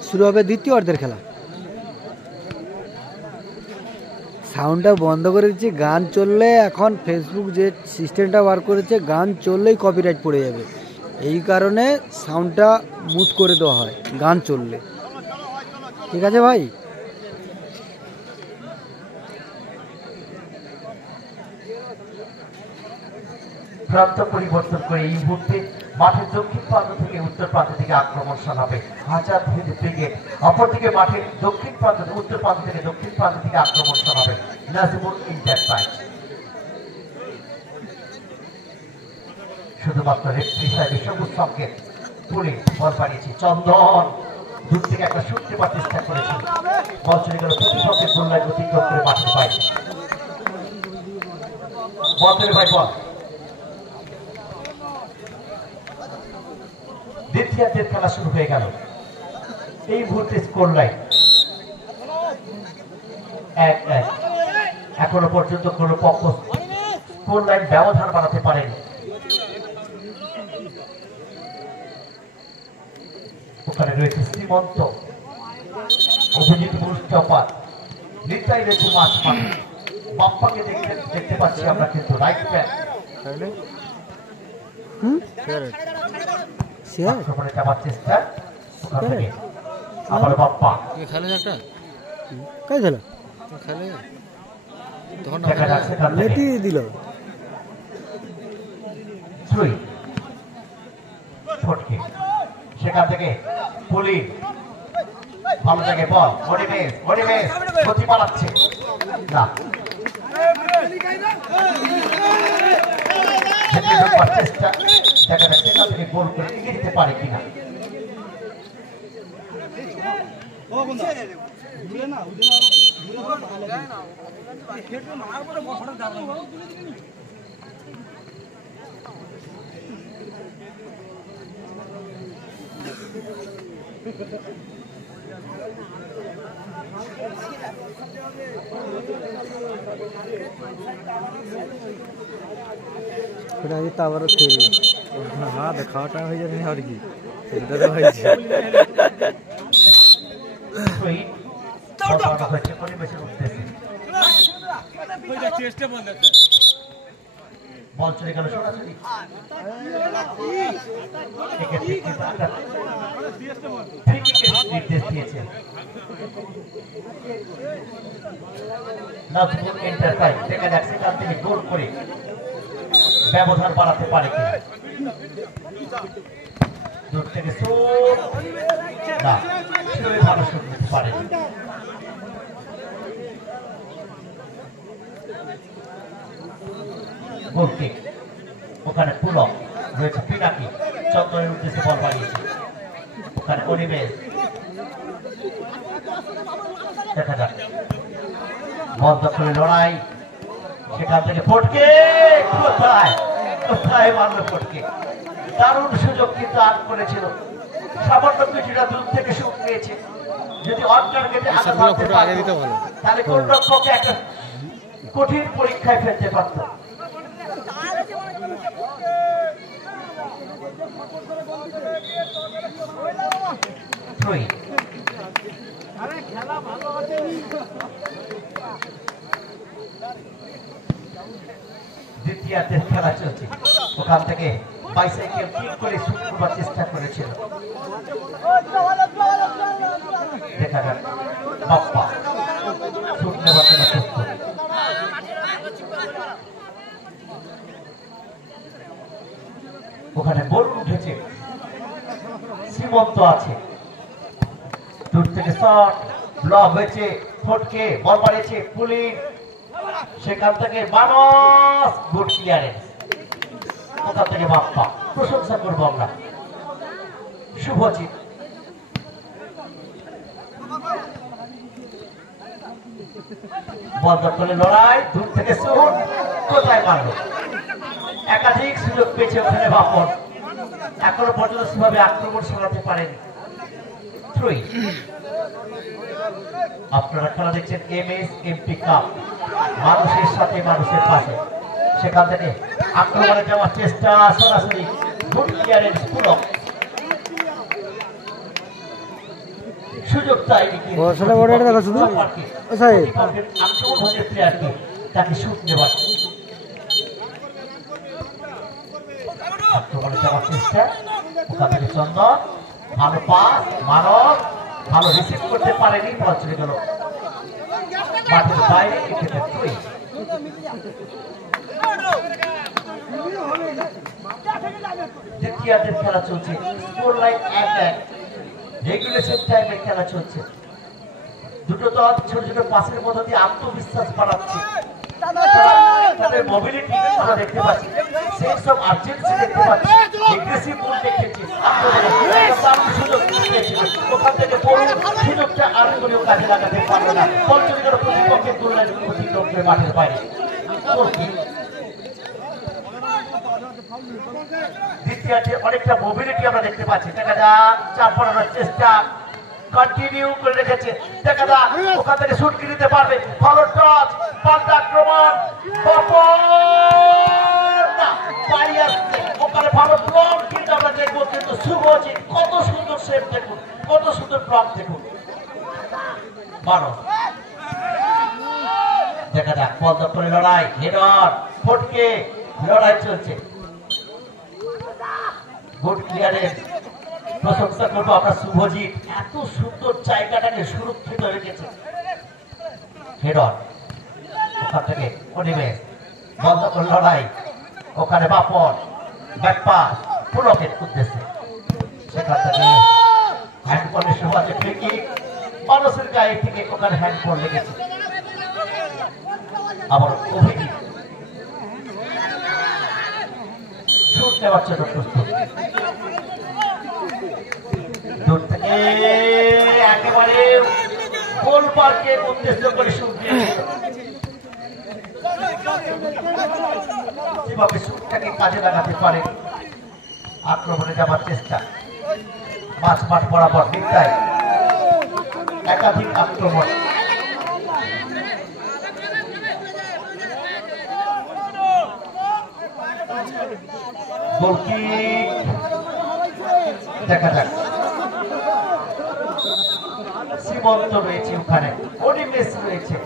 শুরু হবে দ্বিতীয় অর্ধের খেলা। সাউন্ডটা বন্ধ করে দিচ্ছি, গান চললে এখন ফেসবুক যে সিস্টেমটা বার করেছে গান চললেই কপিরাইট পড়ে যাবে, এই কারণে সাউন্ডটা মুট করে দেওয়া হয় গান চললে। ঠিক আছে ভাই? প্রান্ত পরিবর্তন করে এই মুহূর্তে মাঠের দক্ষিণ প্রান্ত থেকে উত্তর প্রান্ত থেকে আক্রমণ চালাবে আজাদ হিন্দ ব্রিগেড। অপরদিকে মাঠের দক্ষিণ প্রান্ত উত্তর প্রান্ত থেকে দক্ষিণ প্রান্ত থেকে আক্রমণ চালাবে নাজিমুল এন্টারপ্রাইজ। শুধুমাত্র রেফারি সাহেবের সবুজ সংকেত তুলে বল বাড়িয়েছে চন্দন, দূর থেকে একটা শুনতে পাওয়ার চেষ্টা করেছে, বল চলে গেল প্রতিপক্ষের গোল লাইন অতিক্রম করে মাঠের বাইরে। বল চলে ভাই, বল দ্বিতীয়ার্ধের খেলা শুরু হয়ে গেল। এই মুহূর্তে স্কোর লাইন 1-1। এখনো পর্যন্ত কোন পক্ষ স্কোর লাইন ব্যবধান বাড়াতে পারেনি। ওখানে রয়েছে শ্রীমন্ত, অভিজিৎ মুস্তাফা, নিতাই রেখু মাছ মাঠে, বাপ্পাকে দেখতে পাচ্ছি আমরা কিন্তু রাইট ব্যাক। আক্রমণে যাবার চেষ্টা, আবার বাপ্পা দিল ফটকে, সেখান থেকে পুলি ভালো জায়গায় বল মনিমেষ গতি পালাচ্ছে না, চেষ্টা দেখা যাচ্ছে সেখান থেকে গোল করে এগিয়ে দিতে পারে কিনা। আবারও হ্যাঁ খাওয়াটা হয়ে যাবে আর কি বল চলে গেল সরাসরি নির্দেশ দিয়েছে নাজমুল এন্টারপ্রাইজ। দেখা যাক সেখান থেকে গোল করে ব্যবধান বাড়াতে পারে কিনা। দূর থেকে না ভালো শুট নিতে পারে। গোলকিক ওখানে পুলক রয়েছে পিনাকি চন্দ্রের উদ্দেশ্যে বল বাড়িয়েছে ওখানে অনিমেষ দেখা যাক বল দখলে লড়াই সেখান থেকে ফটকে কোথায় কোথায় মারলো ফটকে দারুণ সুযোগ কিন্তু আট করেছিল সামান্য কিছুটা দূর থেকে শুট নিয়েছে যদি অন টার্গেটে তাহলে গোলরক্ষককে একটা কঠিন পরীক্ষায় ফেলতে পারত দ্বিতীয়ার্ধের খেলা চলছে ওখান থেকে বাইসাইকেল কিক করে শুট করবার চেষ্টা করেছিল দেখা যাক বাপ্পা শুট নেবার জন্য প্রস্তুত ওখানে বল উঠেছে সীমন্ত আছে দূর থেকে শট ব্লক হয়েছে ফটকে বল মারিয়েছে পুলিশ সেখান থেকে মানস গুড ক্লিয়ারেন্স ওখান থেকে বাপ্পা প্রশংসা করবো আমরা শুভজিৎ বল দখলে লড়াই দূর থেকে শুট কোথায় মারলো একাধিক সুযোগ পেয়েছে ওখানে বাপন এখনো পর্যন্ত সেভাবে আক্রমণ চালাতে পারেনি আপনারা খেলা দেখছেন MSMP কাপ মানুষের সাথে মানুষের পাশে সেখান থেকে আক্রমণে যাওয়ার চেষ্টা সরাসরি গুড ক্লিয়ারেন্স পুলক সুযোগ চাইনি আক্রমণের প্লেয়ারকে তাকে শুট নেবার আক্রমণে যাওয়ার চেষ্টা ওখান থেকে চন্দন ভালো পাস মানব ভালো রিসিভ করতে পারেনি বল চলে গেল মাঠের বাইরে এক্ষেত্রে দ্বিতীয়ার্ধের খেলা চলছে স্কোর লাইন 1-1 রেগুলেশন টাইমের খেলা চলছে দুটো দল ছোট ছোট পাসের মধ্য দিয়ে আত্মবিশ্বাস বাড়াচ্ছে তাদের মোবিলিটি আমরা দেখতে পাচ্ছি সেন্স অফ আর্জেন্সি দেখতে পাচ্ছি এগ্রেসিভ বল দেখেছি সুযোগ পেয়েছিল ওখান থেকে বড় সুযোগটা আর কোনো কাজে লাগাতে পারলো না বল চলে গেল প্রতিপক্ষের তুলনায় অতিক্রম করে মাঠের বাইরে দ্বিতীয়ার্ধে অনেকটা মোবিলিটি আমরা দেখতে পাচ্ছি দেখা যাক চাপ পড়ানোর চেষ্টা কন্টিনিউ করে রেখেছে দেখা যাক ওখান থেকে শুট কি নিতে পারবে ভালো টচ পাল্টা আক্রমণ পারি আসছে ওখানে ভালো ব্লক কিন্তু আমরা দেখবো কিন্তু শুভজিৎ কত সুন্দর সেভ দেখুন কত সুন্দর ব্লক দেখুন 12 দেখা যাক বল দখলে লড়াই হেডর ফটকে লড়াই চলছে গুড ক্লিয়ারেন্স প্রশংসা করবো আমরা শুভজিৎ এত সুন্দর জায়গাটাকে সুরক্ষিত রেখেছে হেডর ওখান থেকে অনিমেষ বল দখল লড়াই ওখানে বাপন ব্যাকপাস পুলকের উদ্দেশ্যে সেখান থেকে হ্যান্ডবলের সুবাদে ফ্রিকিক মানুষের গায়ে থেকে ওখানে হ্যান্ডবল লেগেছে আবার অভিজিৎ শুট নেওয়ার জন্য প্রস্তুত দূর থেকে একেবারে গোল পার্কের উদ্দেশ্য করে শুট দিয়েছিল যেভাবে শুটটাকে কাজে লাগাতে পারে আক্রমণে যাবার চেষ্টা মাঝ মাঠ বরাবর বিদ্যায় একাধিক আক্রমণ গোলকিক দেখা যাক সীমন্ত রয়েছে ওখানে অনিমেষ রয়েছে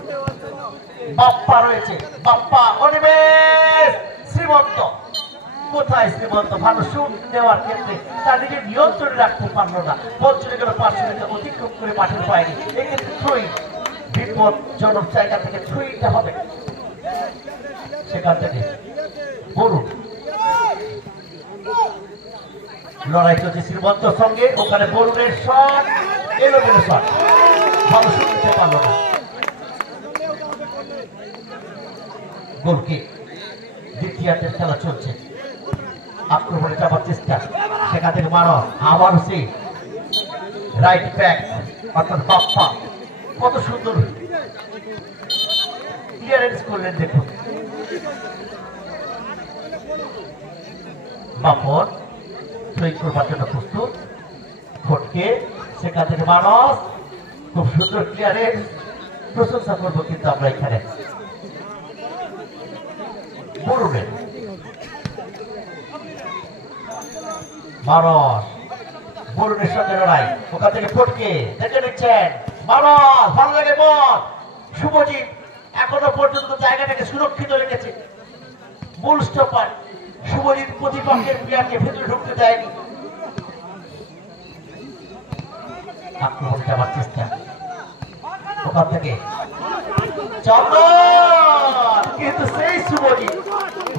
বাপ্পা রয়েছে বাপ্পা অনিমেষ শ্রীমন্ত কোথায় শ্রীমন্ত ভালো শুট দেওয়ার ক্ষেত্রে তার নিজের নিয়ন্ত্রণে রাখতে পারলো না বল চলে গেল পার্শ্বকে অতিক্রম করে মাঠের বাইরে এক্ষেত্রে থ্রোই বিপদজনক জায়গা থেকে থ্রোইটা হবে সেখান থেকে বলুন লড়াই চলছে শ্রীমন্তর সঙ্গে ওখানে বরুণের শট এলোমেলো শট ভালো শুট দিতে পারলো না গোলকিক টিয়ারের খেলা চলছে। আক্রমণে যাবার চেষ্টা, সেখান থেকে মারো আবার সে রাইট ব্যাক অর্থাৎ বাপ্পা কত সুন্দর ক্লিয়ারেন্স করলেন। দেখুন বাপন থ্রোইং করবার জন্য প্রস্তুত, ফটকে সেখান থেকে মানুষ খুব সুন্দর ক্লিয়ারেন্স, প্রশংসা করবো কিন্তু আমরা এখানে বরুণের মানুষ বরুণের সঙ্গে লড়াই, ওখান থেকে ফটকে দেখে নিচ্ছেন মানুষ ভালো লাগে মন। শুভজিৎ এখনো পর্যন্ত জায়গাটাকে সুরক্ষিত রেখেছে, মূল স্টপার শুভজিৎ প্রতিপক্ষের প্লেয়ারকে ভেতরে ঢুকতে দেয়নি। আক্রমণ যাবার চেষ্টা, ওখান থেকে চন্দন, কিন্তু সেই শুভজিৎ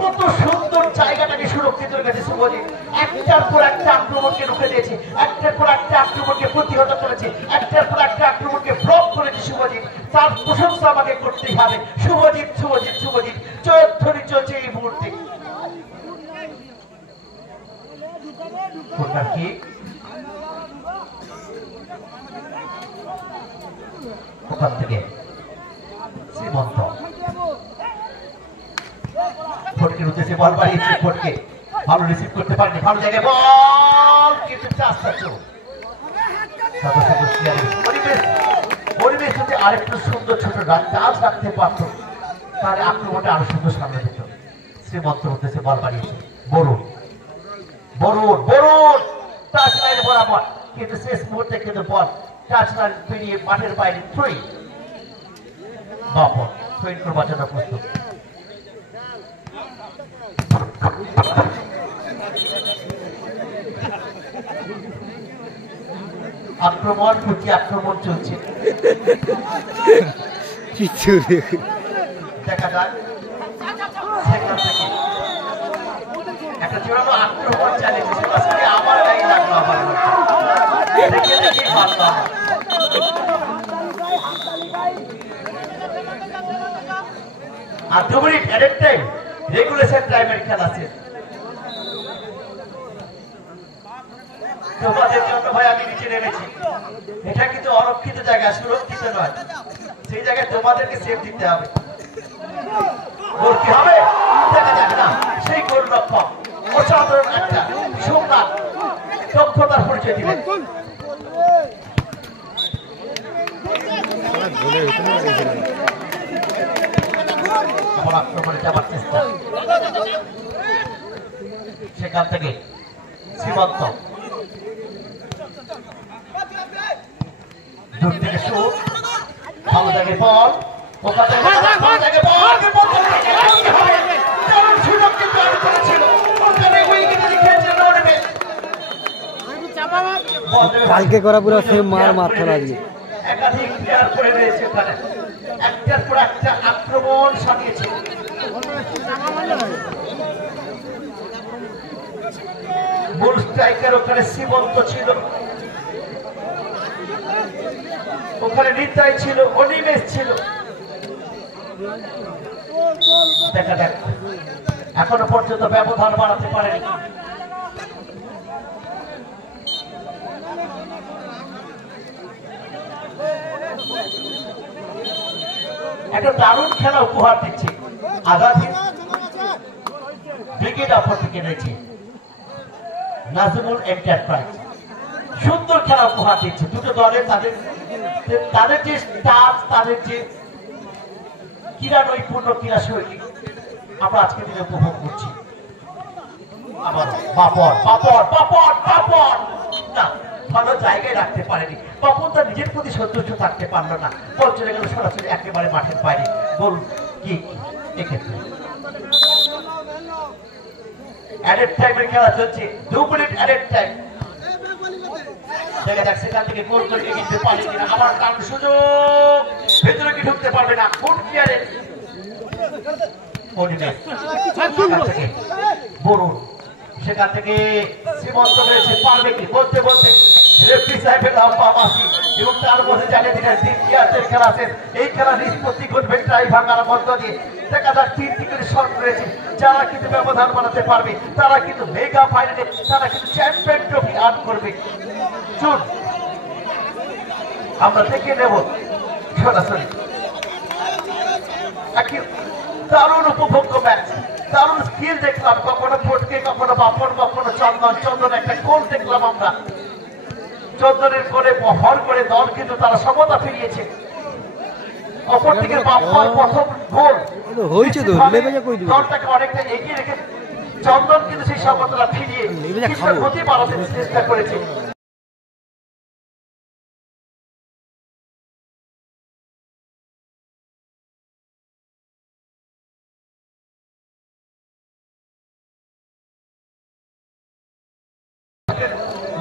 কত সুন্দর জায়গাটাকে সুরক্ষিত রেখেছে। শুভজিৎ একটার পর একটা আক্রমণকে রুখে দিয়েছে, একটার পর একটা আক্রমণকে প্রতিহত করেছে, একটার পর একটা আক্রমণকে ব্লক করেছে শুভজিৎ। তার প্রশংসা আমাকে করতেই হবে। শুভজিৎ শুভজিৎ শুভজিৎ জয়ধ্বনি চলছে এই মুহূর্তে। ওখান থেকে শ্রীমন্ত ফটকের উদ্দেশ্যে বল বাড়িয়েছে, ফটকে ভালো রিসিভ করতে পারেনি, ভালো জায়গায় বল কিন্তু পরিবেশ যদি আরেকটু সুন্দর ছোট চাষ রাখতে পারত তাহলে আক্রমণটা আরো সুন্দর সামনে যেত। শ্রীমন্তের উদ্দেশ্যে বল বাড়িয়েছে বরুণ, বরুণ বরুণ টাচ লাইনে বরাবর, কিন্তু শেষ মুহূর্তে কিন্তু বল টাচ লাইন পেরিয়ে মাঠের বাইরে থ্রোই। বাপন থ্রোইং করবার জন্য প্রস্তুত, আক্রমণ প্রতি আক্রমণ চলছে। দেখা যাক সেখান থেকে একটা জোরালো আক্রমণ চালিয়েছে, আমার গায়ে লাগলো, আমার দেখে দেখে ভাবলাম আর 2 মিনিট এডেড টাইম, রেগুলেশন টাইমের খেলা আছে। তোমাদের জন্য ভাই আমি নিচে নেমেছি, এটা কিন্তু অরক্ষিত জায়গা, সুরক্ষিত নয়, সেই জায়গায় তোমাদেরকে সেফ দিতে হবে। গোল কি হবে দেখা যাক না, সেই গোলরক্ষক অসাধারণ একটা সোমনাথ দক্ষতার পরিচয় দিলেন। আক্রমণে যাবার চেষ্টা, সেখান থেকে শ্রীমন্ত দূর থেকে শুট, ভালো জায়গায় বল, ওখান থেকে ভালো জায়গায় বল, কালকে করা পুরো সেম মার মাথা লাগিয়ে একাধিক প্লেয়ার করে রয়েছে ওখানে, একটার পর একটা আক্রমণ সাজিয়েছে। মূল স্ট্রাইকার ওখানে শ্রীমন্ত ছিল, ওখানে নিতাই ছিল, অনিমেষ ছিল। দেখা যাক এখনো পর্যন্ত ব্যবধান বাড়াতে পারেনি। একটা দারুণ খেলা উপহার দিচ্ছে আজাদি ব্রিগেড অফার থেকে রয়েছে নাজমুল এন্টারপ্রাইজ, সুন্দর খেলা উপহার দিচ্ছে দুটো দলের। তাদের যে স্টাফ, তাদের যে ক্রীড়া নৈপুণ্য, ক্রীড়া শৈলী আমরা আজকে দিনে উপভোগ করছি। আবার পাপড় পাপড় পাপড় পাপড় না, ভালো জায়গায় রাখতে পারেনি। পাপড় তার নিজের প্রতি সন্তুষ্ট থাকতে পারলো না, বল চলে গেল সরাসরি একেবারে মাঠের বাইরে। গোল কি এক্ষেত্রে অ্যাডেড টাইমের খেলা চলছে, 2 মিনিট অ্যাডেড টাইম। দেখা যাক সেখান থেকে গোল করে এগিয়ে পারে কিনা, আবার কাম সুযোগ, ভেতরে কি ঢুকতে পারবে না, ফুট ক্লিয়ারে বরুণ, সেখান থেকে শ্রীমন্ত রয়েছে, পারবে কি বলতে বলতে রেফারি সাহেবের লম্বা মাসি এবং তার মধ্যে জানিয়ে দিলেন দ্বিতীয়ার্ধের খেলা শেষ। এই খেলা নিষ্পত্তি ঘটবে ট্রাই ভাঙার মধ্য দিয়ে। দেখা যাক 3টি করে শট রয়েছে, যারা কিন্তু ব্যবধান বানাতে পারবে তারা কিন্তু মেগা ফাইনালে, তারা কিন্তু চ্যাম্পিয়ন ট্রফি আর্ন করবে। চুন আমরা দেখে নেব সরাসরি দারুণ উপভোগ্য ম্যাচ, দারুণ স্কিল দেখলাম। কখনো ফটকে, কখনো বাপন, কখনো চন্দন। চন্দন একটা গোল দেখলাম আমরা, চন্দনের গোলে হর করে দল কিন্তু তারা সমতা ফিরিয়েছে। অপরদিকে বাপ্পার প্রথম গোল হয়েছে তো, দলটাকে অনেকটা এগিয়ে রেখে চন্দন কিন্তু সেই সমতাটা ফিরিয়ে ক্ষতি বাড়াতে চেষ্টা করেছে।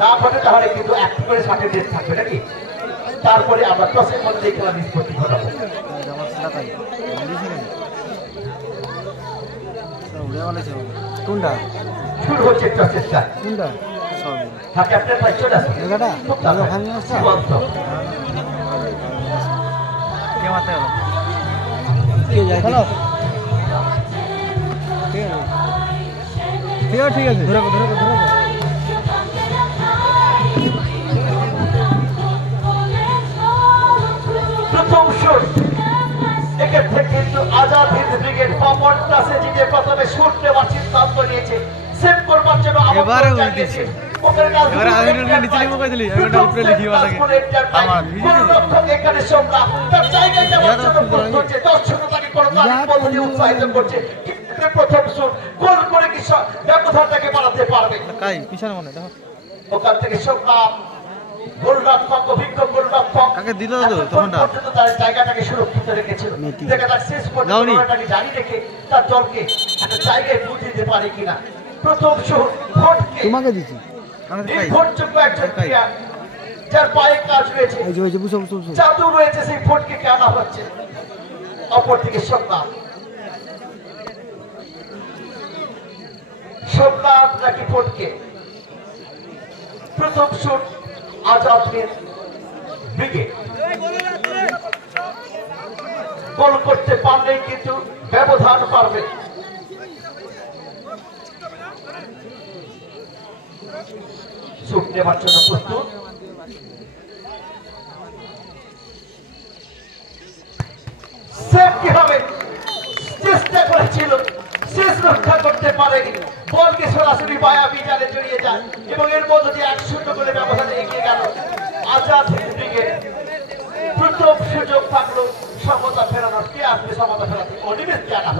না ঘটে তাহলে কিন্তু একটি করে 60 ডেট থাকবে নাকি, তারপরে আমরা টসের মধ্যে খেলা নিষ্পত্তি ঘটাবো। কোনটা শুরু হচ্ছে টসেরটা। কোনটা হ্যাঁ ক্যাপ্টেন ভাই চলে আসুন। জায়গাটা সীমান্ত কে যায়? হ্যালো, ঠিক আছে, ধরে প্রথম শুট এক্ষেত্রে কিন্তু আজাদ হিন্দ ব্রিগেড পাপন ক্লাসে জিতে প্রথমে শুট নেওয়ার সিদ্ধান্ত নিয়েছে। সেভ করবার জন্য এবারে উল্টেছে। এবারে আমি উল্টে নিচে লিখে কই দিলি, আমি ওটা উপরে লিখি ওটাকে আমার এখানে সোমরা তার জায়গায় যাওয়ার জন্য প্রস্তুত হচ্ছে। দর্শক তাকে কোনো তারিখ পদ্ধতি উৎসাহিত করছে। প্রথম শুট গোল করে কি ব্যবধানটাকে বাড়াতে পারবে? কাই পিছনে মনে দেখো, ওখান থেকে সোমরা গোলরক্ষক, অভিজ্ঞ গোলরক্ষক কাকে দিল তো তখনটা তার জায়গাটাকে সুরক্ষিত রেখেছিল। দেখা যাক শেষ পর্যন্ত ওটাকে জারি রেখে তার দলকে একটা জায়গায় পৌঁছে দিতে পারে কিনা। প্রথম শুট ভোটকে তোমাকে দিছি, নির্ভরযোগ্য একজন প্লেয়ার যার পায়ে কাজ রয়েছে, জাদু রয়েছে, সেই ভোটকে আনা হচ্ছে। অপরদিকে সোমনাথ নাকি ভোটকে। প্রথম শুট আজাদ ব্রিগেড গোল করতে পারলেই কিন্তু ব্যবধান পারবে। শুট নেবার জন্য প্রস্তুত। সেভ কি হবে? চেষ্টা করেছিল, শেষ রক্ষা করতে পারেনি। বলকে সরাসরি বায়াবি জালে জড়িয়ে যায় এবং এর মধ্যে দিয়ে 1-0 করে ব্যবধানে এগিয়ে গেল আজাদ হিন্দ ব্রিগেড। প্রথম সুযোগ থাকলো সমতা ফেরানোর। কে আসবে সমতা ফেরাতে? অনিমেষ জানা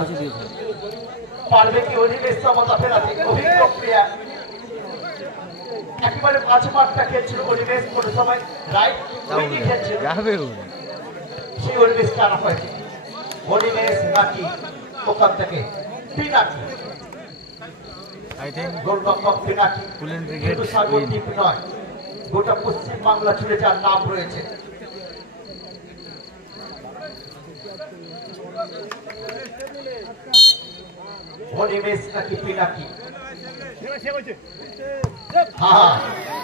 পারবে কি অনিমেষ সমতা ফেরাতে? অভিজ্ঞ প্লেয়ার, একেবারে মাঝ মাঠটা খেলছিল অনিমেষ, কোনো সময় রাইট উইঙ্গে খেলছিল, সেই অনিমেষ টানা হয়েছে। অনিমেষ নাকি ওখান থেকে পিনাকি, গোলরক্ষক পিনাকি, কিন্তু সাগরদ্বীপ নয়, গোটা পশ্চিম বাংলা জুড়ে যার নাম রয়েছে। অনিমেষ নাকি পিনাকি?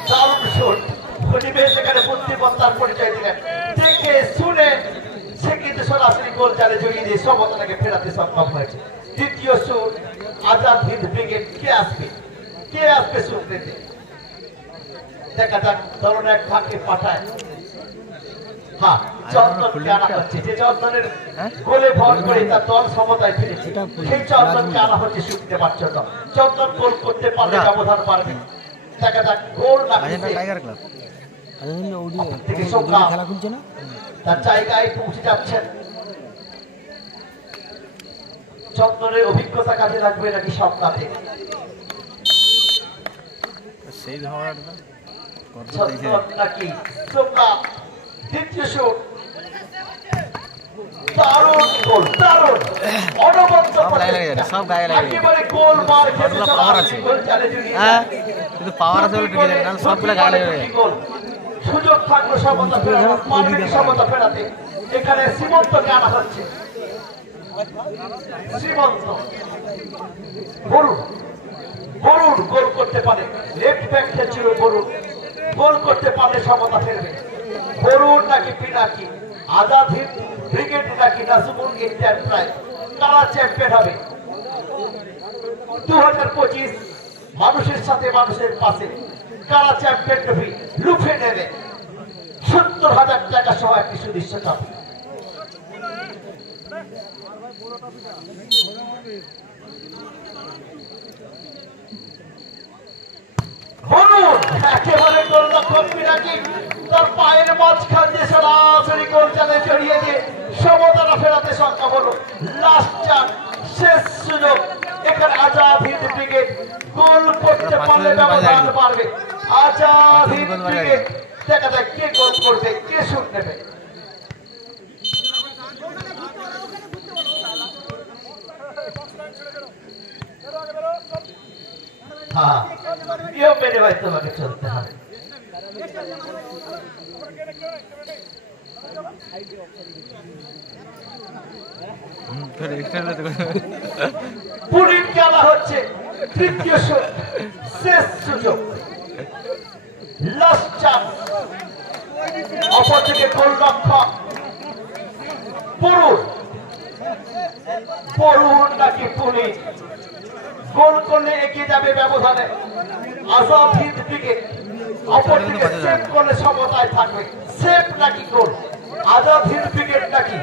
দারুণ শট। অনিমেষ এখানে বুদ্ধিমত্তার পরিচয় দিলেন, দেখে শুনে সে কিন্তু সরাসরি গোল জালে জড়িয়ে দিয়ে সমতাটাকে ফেরাতে সক্ষম হয়েছে। দ্বিতীয় শুট আজাদ হিন্দ ব্রিগেড। কে আসবে শুট নিতে? দেখা যাক, ধরুন এক ভাগকে পাঠায়। হ্যাঁ, চন্দনকে আনা হচ্ছে, যে চন্দনের গোলে ভর করে তার দল সমতায় ফিরেছে, সেই চন্দনকে আনা হচ্ছে শুট নেবার জন্য। চন্দন গোল করতে পারলে ব্যবধান পারবে। দেখা যাক গোল না খেলা খুলছে না, তার জায়গায় পৌঁছে যাচ্ছেন। চন্দনের অভিজ্ঞতা কাজে লাগবে নাকি সপ্তাহে? চন্দন নাকি সোমনাথ? দ্বিতীয় শুট, দারুণ গোল, দারুণ অনবদ্য একেবারে গোল মার খেতে গোল চালে জড়িয়ে সুযোগ থাকলো সমতা ফেরানোর, পারবে সমতা ফেরাতে। এখানে সীমন্তকে আনা হচ্ছে। সীমন্ত বরুণ গোল করতে পারে। লেফট ব্যাক খেলছিল বরুণ, গোল করতে পারলে সমতা ফেরবে। বরুণ নাকি পিনাকি, আজাদ হিন্দ ব্রিগেড নাকি নাজমুল এন্টারপ্রাইজ, কারা চ্যাম্পিয়ন হবে? 2025 মানুষের সাথে মানুষের পাশে কারা চ্যাম্পিয়ন ট্রফি লুফে নেবে? 70,000 টাকা সহ একটি সুদৃশ্য ট্রফি। বলুন একেবারে গোলরক্ষক পিনাকি তার পায়ের মাঝখান দিয়ে সরাসরি গোল চালে জড়িয়ে দিয়ে সমতাটা ফেরাতে সক্ষম হলো। লাস্ট চান্স, শেষ সুযোগ। এখানে আজাদ হিন্দ ব্রিগেড গোল করতে পারলে ব্যবধান বাড়বে। আজাদ হিন্দ ব্রিগেড, দেখা যাক কে গোল করবে, কে শুট নেবে। হ্যাঁ, নিয়ম মেনে ভাই তোমাকে চলতে হবে। পুলিশ খেলা হচ্ছে, তৃতীয় শেষ সুযোগ, লাস্ট চান্স। অপর থেকে গোলরক্ষক বরুণ নাকি পুলিশ, গোল করলে এগিয়ে যাবে ব্যবধানে আজাদ হিন্দ ব্রিগেড। অপর থেকে সেভ করলে সমতায় থাকবে। সেভ নাকি গোল, আজাদ হিন্দ ব্রিগেড নাকি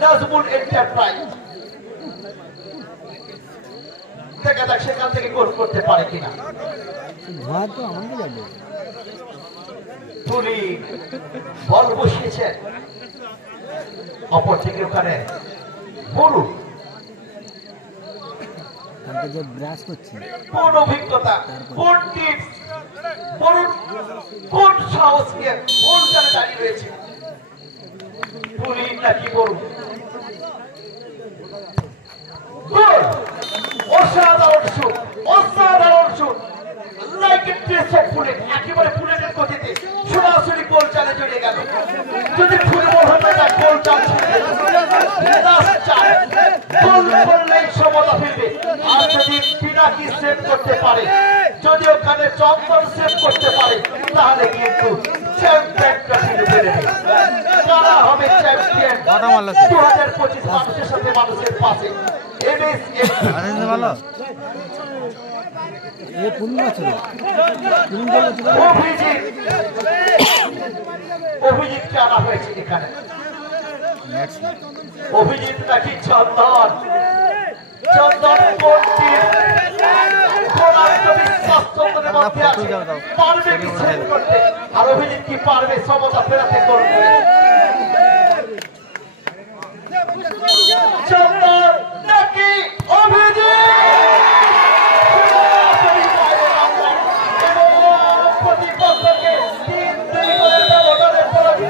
নাজমুল এন্টারপ্রাইজ? দেখা যাক সেখান থেকে গোল করতে পারে কিনা। পুলিশ বল বসিয়েছেন, অপর থেকে ওখানে বরুণ। কোন অভিজ্ঞতা, কোন টিপস, বরুণ কোন সাহস নিয়ে কোন জায়গায় দাঁড়িয়ে রয়েছে? পুলিশ নাকি বরুণ? গোল! অসাধারণ শুট, অসাধারণ shoot. Like a trace of bullet, একেবারে বুলেটের গতিতে সরাসরি গোল চালে জড়িয়ে গেল। যদি ফুটবল হতো না, গোল চাল গোল করলেই সমতা ফিরবে। আর যদি পিনাকি সেভ করতে পারে, যদি ওখানে চন্দন সেভ করতে পারে, তাহলে কিন্তু চ্যাম্পিয়ন ট্রফি লুফে নেবে। কারা হবে চ্যাম্পিয়ন? 2025 মানুষের সাথে মানুষের পাশে। অভিজিৎকে আনা হয়েছে এখানে। অভিজিৎ নাকি চন্দন? চন্দন কোনটি বিশ্বাস চন্দনের মধ্যে আছে, পারবে কি সেভ করতে? আর অভিজিৎ কি পারবে সমতা ফেরাতে করবে? চন্দন নাকি অভিজিৎ?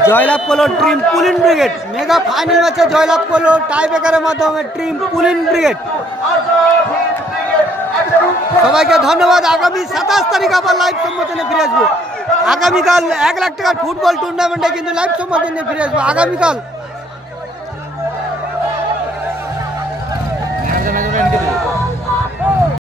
জয়লাভ করলো ট্রিম পুলিন ব্রিগেড। মেগা ফাইনাল ম্যাচে জয়লাভ করলো টাই ব্রেকারের মাধ্যমে ট্রিম পুলিন ব্রিগেড। সবাইকে ধন্যবাদ। আগামী 27 তারিখ আবার লাইভ সম্বোধনে ফিরে আসবো। আগামীকাল 1 লাখ টাকার ফুটবল টুর্নামেন্টে কিন্তু লাইভ সম্বোধনে ফিরে আসবো আগামীকাল।